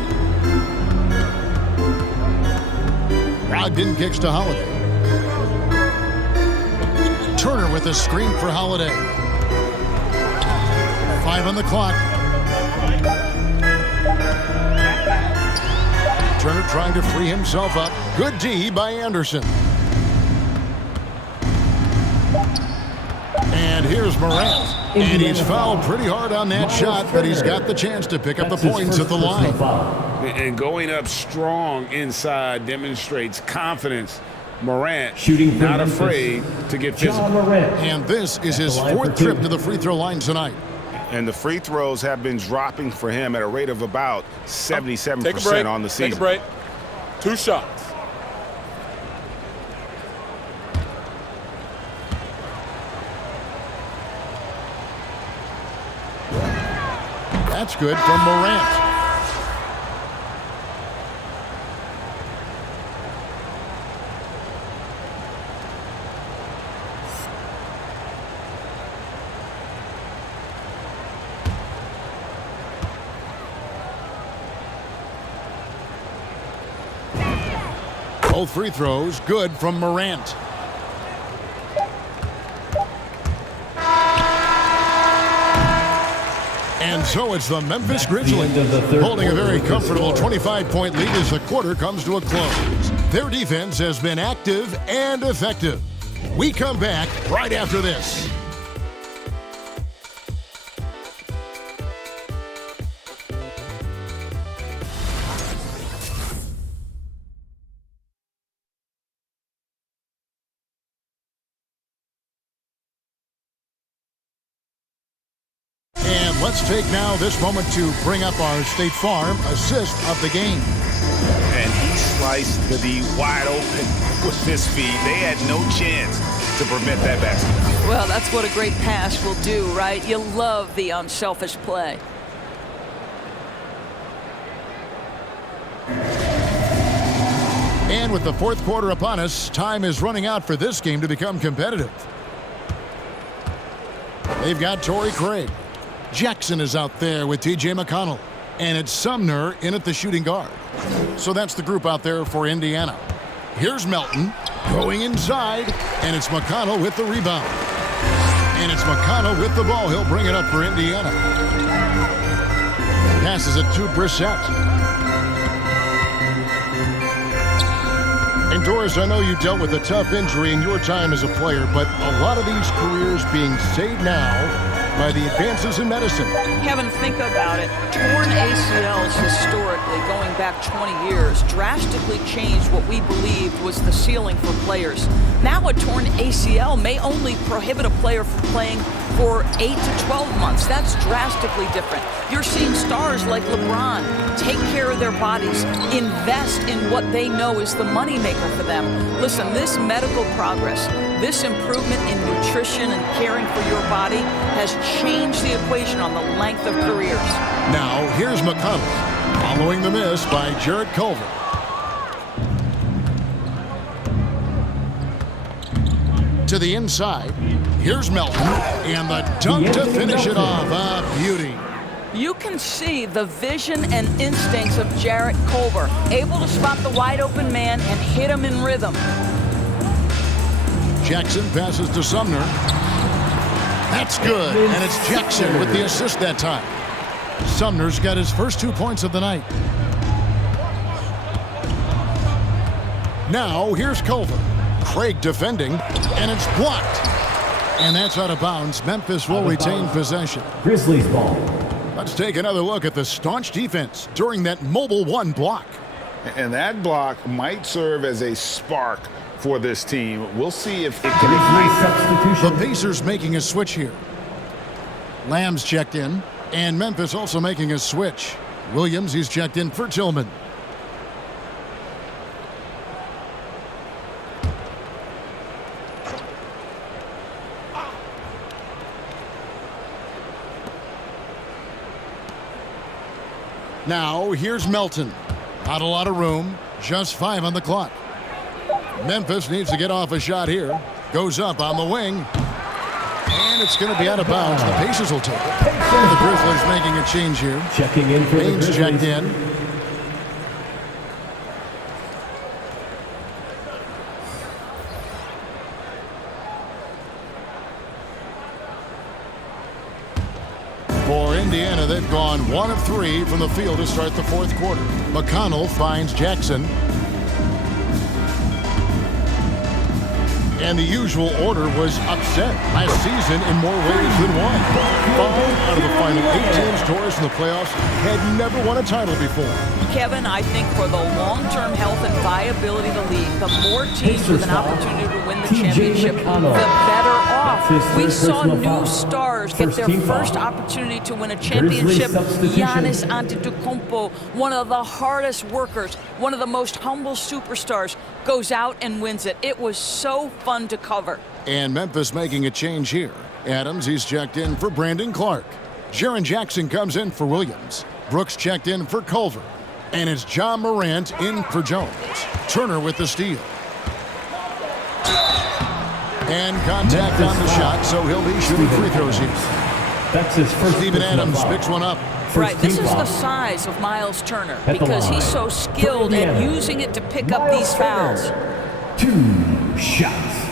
Brogdon kicks to Holiday. Turner with a screen for Holiday. 5 on the clock. Turner trying to free himself up. Good D by Anderson. And here's Morant. And he's fouled pretty hard on that shot, but he's got the chance to pick up the points at the line. And going up strong inside demonstrates confidence. Morant Shooting not afraid to get physical. And this is his 4th trip to the free throw line tonight. And the free throws have been dropping for him at a rate of about 77% on the season. Take a break. 2 shots. That's good from Morant. Both free throws good from Morant. And so it's the Memphis Grizzlies holding a very comfortable 25-point lead as the quarter comes to a close. Their defense has been active and effective. We come back right after this. Let's take now this moment to bring up our State Farm assist of the game. And he sliced the D wide open with this feed. They had no chance to prevent that basket. Well, that's what a great pass will do, right? You love the unselfish play. And with the 4th quarter upon us, time is running out for this game to become competitive. They've got Torrey Craig. Jackson is out there with T.J. McConnell. And it's Sumner in at the shooting guard. So that's the group out there for Indiana. Here's Melton going inside. And it's McConnell with the rebound. And it's McConnell with the ball. He'll bring it up for Indiana. Passes it to Brissett. And Doris, I know you dealt with a tough injury in your time as a player, but a lot of these careers being saved now by the advances in medicine. Kevin, think about it. Torn ACLs historically, going back 20 years, drastically changed what we believed was the ceiling for players. Now a torn ACL may only prohibit a player from playing for 8 to 12 months. That's drastically different. You're seeing stars like LeBron take care of their bodies, invest in what they know is the moneymaker for them. Listen, this medical progress, this improvement in nutrition and caring for your body has changed the equation on the length of careers. Now, here's McConnell, following the miss by Jarrett Culver. To the inside, here's Melton, and the dunk to finish it off. A beauty. You can see the vision and instincts of Jarrett Culver, able to spot the wide open man and hit him in rhythm. Jackson passes to Sumner. That's good, and it's Jackson with the assist that time. Sumner's got his first 2 points of the night. Now, here's Culver. Craig defending, and it's blocked. And that's out of bounds. Memphis will retain possession. Grizzlies ball. Let's take another look at the staunch defense during that mobile 1 block. And that block might serve as a spark for this team. We'll see if it can ignite. The Pacers making a switch here. Lamb's checked in, and Memphis also making a switch. Williams, he's checked in for Tillman. Now, here's Melton. Not a lot of room, just 5 on the clock. Memphis needs to get off a shot here. Goes up on the wing. And it's going to be out of bounds. The Pacers will take it. The Grizzlies making a change here. Checking in for the Baines Grizzlies. checked in. For Indiana, they've gone 1 of 3 from the field to start the fourth quarter. McConnell finds Jackson. And the usual order was upset last season in more ways than one. 5 out of the final 8 teams towards in the playoffs had never won a title before. Kevin, I think for the long-term health and viability of the league, the more teams with an opportunity to win the championship, the better off. We saw new stars get their first opportunity to win a championship. Giannis Antetokounmpo, one of the hardest workers, one of the most humble superstars, goes out and wins it. It was so fun to cover. And Memphis making a change here. Adams, he's checked in for Brandon Clark. Jaren Jackson comes in for Williams. Brooks checked in for Culver. And it's John Morant in for Jones. Turner with the steal. And contact on the shot, so he'll be shooting free throws here. That's his first. Steven Adams picks one up. Right, this is the size of Miles Turner because he's so skilled at using it to pick up these fouls. 2 shots.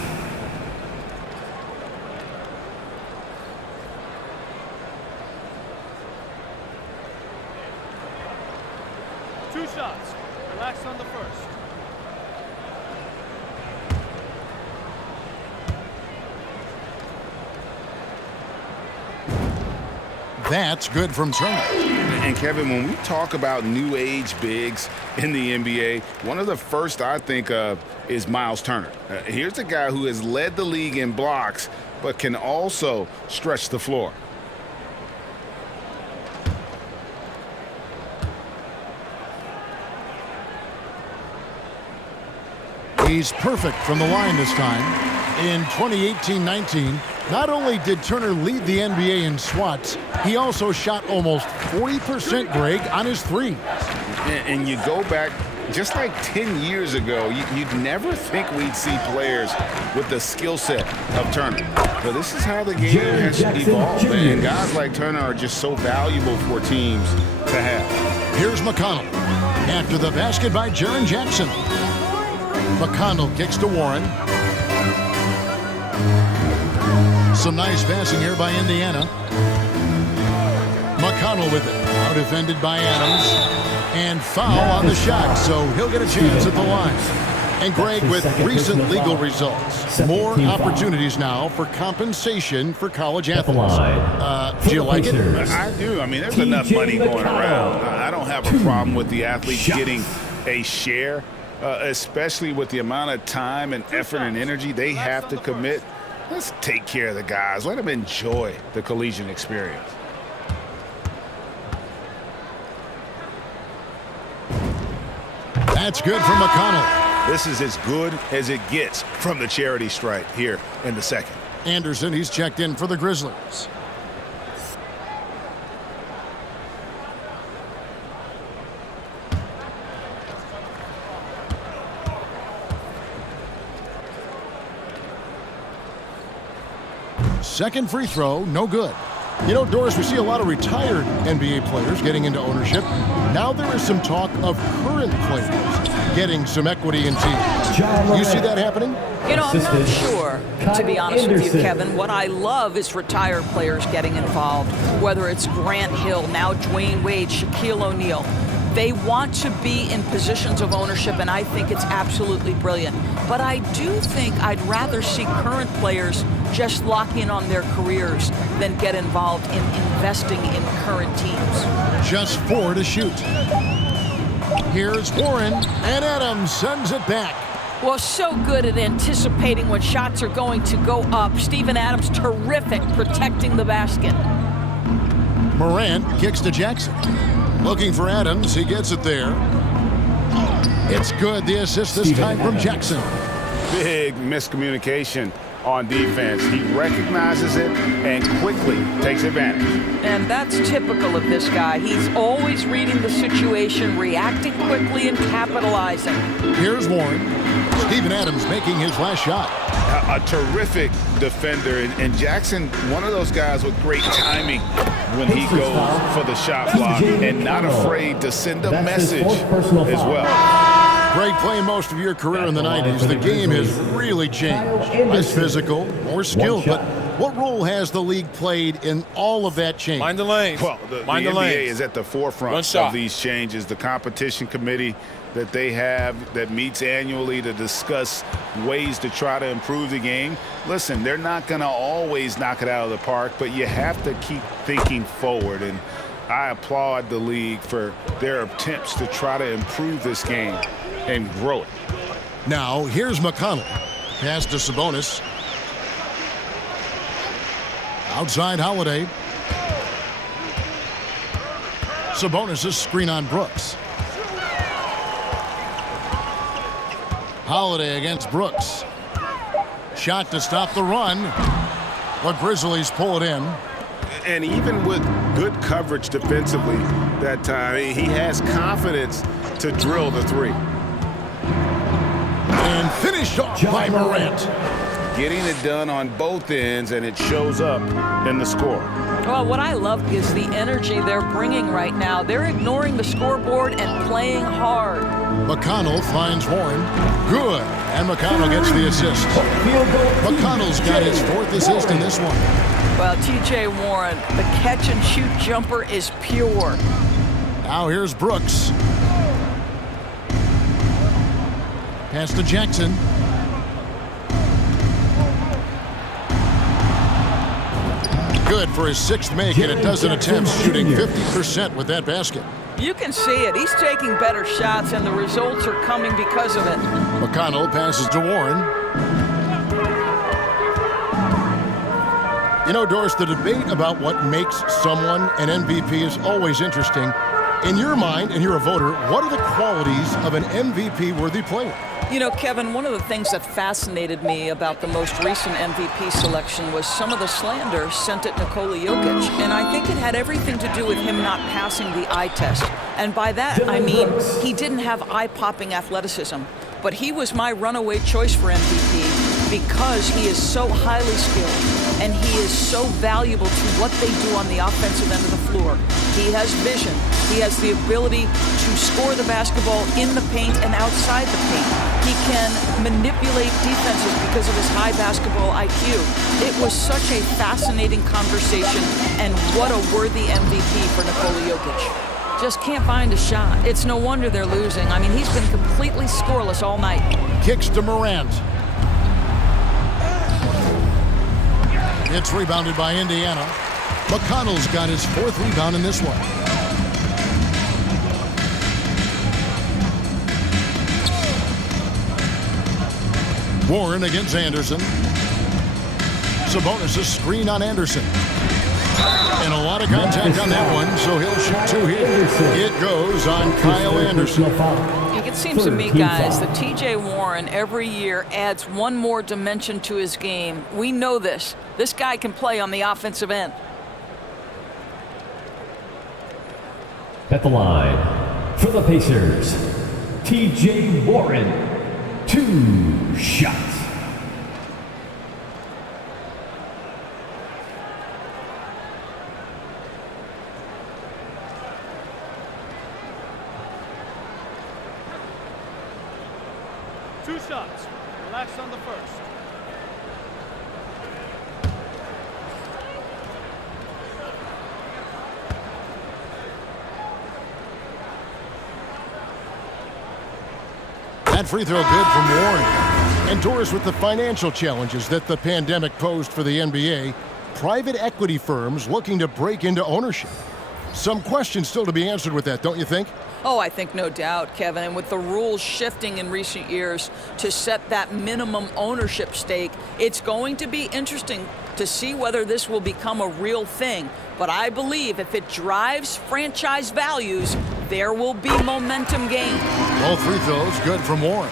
Relax on the first. That's good from Turner. And Kevin, when we talk about new age bigs in the NBA, one of the first I think of is Miles Turner. Here's a guy who has led the league in blocks, but can also stretch the floor. He's perfect from the line this time. In 2018-19, not only did Turner lead the NBA in swats, he also shot almost 40%, Greg, on his threes. And you go back just like 10 years ago, you'd never think we'd see players with the skill set of Turner. But this is how the game has evolved, and guys like Turner are just so valuable for teams to have. Here's McConnell. After the basket by Jaren Jackson. McConnell kicks to Warren. Some nice passing here by Indiana. McConnell with it. Now defended by Adams. And foul on the shot, so he'll get a chance at the line. And Greg, with recent legal results, more opportunities now for compensation for college athletes. Do you like it? I do. I mean, there's enough money going around. I don't have a problem with the athletes getting a share, especially with the amount of time and effort and energy they have to commit. Let's take care of the guys. Let them enjoy the collegiate experience. That's good from McConnell. This is as good as it gets from the charity stripe here in the second. Anderson, he's checked in for the Grizzlies. Second free throw, no good. You know, Doris, we see a lot of retired NBA players getting into ownership. Now there is some talk of current players getting some equity in teams. You see that happening? You know, I'm not sure, to be honest with you, Kevin. What I love is retired players getting involved, whether it's Grant Hill, now Dwayne Wade, Shaquille O'Neal. They want to be in positions of ownership, and I think it's absolutely brilliant. But I do think I'd rather see current players just lock in on their careers than get involved in investing in current teams. Just 4 to shoot. Here's Warren, and Adams sends it back. Well, so good at anticipating when shots are going to go up. Steven Adams, terrific protecting the basket. Morant kicks to Jackson. Looking for Adams. He gets it there. It's good. The assist this time from Jackson. Big miscommunication on defense. He recognizes it and quickly takes advantage. And that's typical of this guy. He's always reading the situation, reacting quickly, and capitalizing. Here's Warren. Steven Adams making his last shot. A terrific defender. And Jackson, one of those guys with great timing when he goes for the shot block and not afraid to send a message as well. Greg, playing most of your career in the 90s, the game has really changed. Less physical, more skilled, but what role has the league played in all of that change? Mind the lanes. Well, the NBA is at the forefront of these changes. The competition committee that they have that meets annually to discuss ways to try to improve the game. Listen, they're not going to always knock it out of the park, but you have to keep thinking forward. And I applaud the league for their attempts to try to improve this game and grow it. Now, here's McConnell. Pass to Sabonis. Outside Holiday. Sabonis' screen on Brooks. Holiday against Brooks. Shot to stop the run. The Grizzlies pull it in. And even with good coverage defensively that time, he has confidence to drill the three. And finished off by Morant. Getting it done on both ends, and it shows up in the score. Well, what I love is the energy they're bringing right now. They're ignoring the scoreboard and playing hard. McConnell finds Warren. Good. And McConnell gets the assist. McConnell's got his fourth assist in this one. Well, T.J. Warren, the catch-and-shoot jumper is pure. Now here's Brooks. Pass to Jackson. Good for his sixth make, and a dozen attempts, shooting 50% with that basket. You can see it. He's taking better shots, and the results are coming because of it. McConnell passes to Warren. You know, Doris, the debate about what makes someone an MVP is always interesting. In your mind, and you're a voter, what are the qualities of an MVP-worthy player? You know, Kevin, one of the things that fascinated me about the most recent MVP selection was some of the slander sent at Nikola Jokic. And I think it had everything to do with him not passing the eye test. And by that, I mean he didn't have eye-popping athleticism. But he was my runaway choice for MVP because he is so highly skilled and he is so valuable to what they do on the offensive end of the floor. He has vision. He has the ability to score the basketball in the paint and outside the paint. He can manipulate defenses because of his high basketball IQ. It was such a fascinating conversation, and what a worthy MVP for Nikola Jokic. Just can't find a shot. It's no wonder they're losing. I mean, he's been completely scoreless all night. Kicks to Morant. It's rebounded by Indiana. McConnell's got his fourth rebound in this one. Warren against Anderson. Sabonis' screen on Anderson. And a lot of contact on that one, so he'll shoot two here. It goes on Kyle Anderson. It seems to me, guys, that T.J. Warren every year adds one more dimension to his game. We know this. This guy can play on the offensive end. At the line, for the Pacers, T.J. Warren, 2 shots. Two shots. Relax on the first. That free throw good from Warren. And Doris, with the financial challenges that the pandemic posed for the NBA, private equity firms looking to break into ownership. Some questions still to be answered with that, don't you think? Oh, I think no doubt, Kevin. And with the rules shifting in recent years to set that minimum ownership stake, it's going to be interesting to see whether this will become a real thing. But I believe if it drives franchise values, there will be momentum gained. All free throws good from Warren.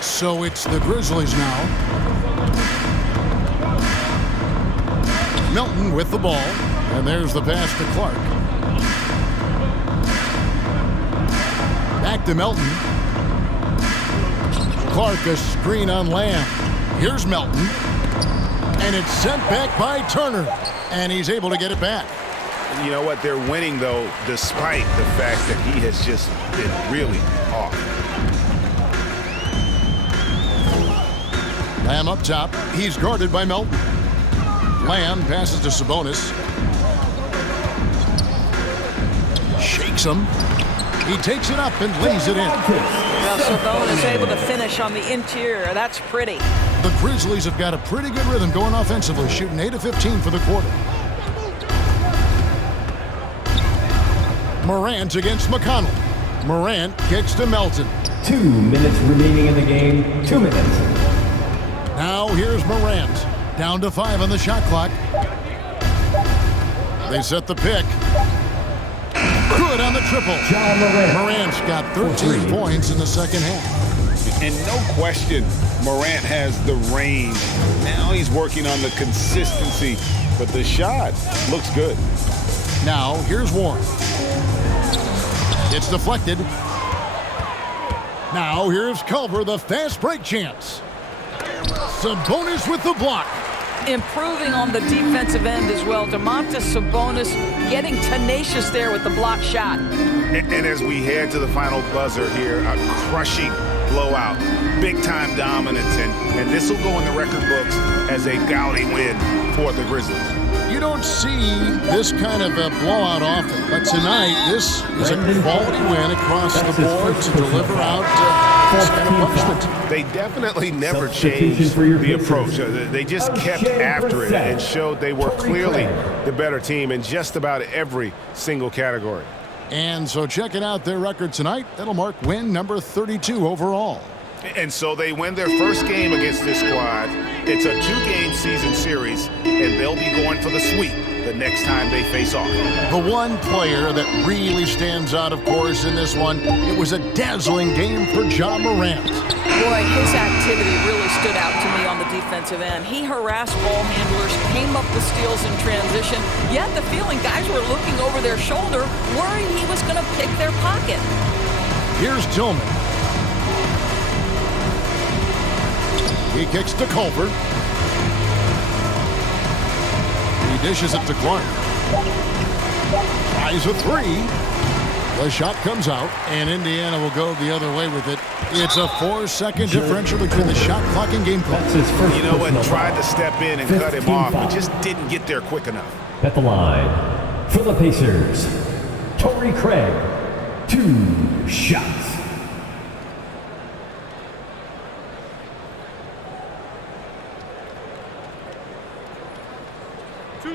So it's the Grizzlies now. Melton with the ball. And there's the pass to Clark. Back to Melton. Clark, a screen on Lamb. Here's Melton. And it's sent back by Turner. And he's able to get it back. You know what? They're winning, though, despite the fact that he has just been really off. Lamb up top. He's guarded by Melton. Lamb passes to Sabonis. Shakes him. He takes it up and lays it in. Well, Sabonis able to finish on the interior. That's pretty. The Grizzlies have got a pretty good rhythm going offensively, shooting 8 of 15 for the quarter. Morant against McConnell. Morant kicks to Melton. 2 minutes remaining in the game. 2 minutes. Now here's Morant. Down to 5 on the shot clock. They set the pick. Good on the triple. Morant's got 13 points in the second half. And no question, Morant has the range. Now he's working on the consistency, but the shot looks good. Now here's Warren. It's deflected. Now here's Culver, the fast break chance. Sabonis with the block. Improving on the defensive end as well. Domantas Sabonis getting tenacious there with the block shot. And as we head to the final buzzer here, a crushing blowout, big-time dominance, and this will go in the record books as a gaudy win for the Grizzlies. You don't see this kind of a blowout often, but tonight this is a quality win across the board to deliver out this kind of punishment. They definitely never changed the approach. They just kept after it and showed they were clearly the better team in just about every single category. And so checking out their record tonight, that'll mark win number 32 overall. And so they win their first game against this squad. It's a 2-game season series, and they'll be going for the sweep the next time they face off. The one player that really stands out, of course, in this one, it was a dazzling game for Ja Morant. Boy, his activity really stood out to me on the defensive end. He harassed ball handlers, came up with steals in transition, yet the feeling guys were looking over their shoulder, worried he was going to pick their pocket. Here's Tillman. He kicks to Culver. He dishes it to Clark. Tries a 3. The shot comes out, and Indiana will go the other way with it. It's a 4-second differential between the shot clock and game clock. You know what? Tried to step in and cut him off, but just didn't get there quick enough. At the line, for the Pacers, Torrey Craig, 2 shots.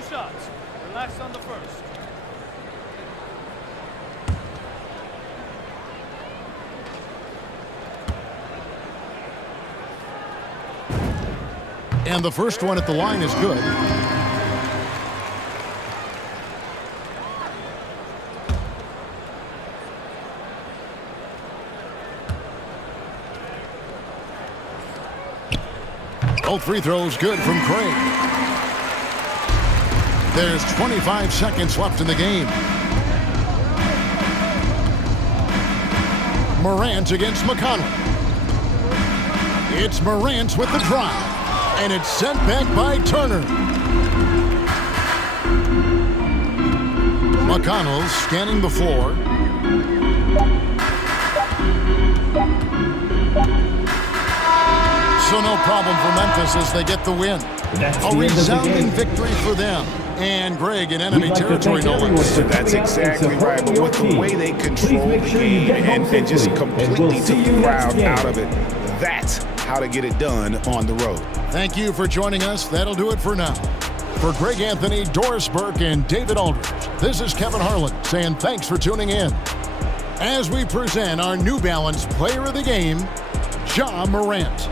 Shots. Relax on the first. And the first one at the line is good. Both free throws good from Craig. There's 25 seconds left in the game. Morant against McConnell. It's Morant with the drive. And it's sent back by Turner. McConnell scanning the floor. So no problem for Memphis as they get the win. A resounding victory for them. And Greg in enemy territory, no less. That's exactly right. But with the way they control the game and just completely took the crowd out of it, that's how to get it done on the road. Thank you for joining us. That'll do it for now. For Greg Anthony, Doris Burke, and David Aldridge, this is Kevin Harlan saying thanks for tuning in. As we present our New Balance Player of the Game, Ja Morant.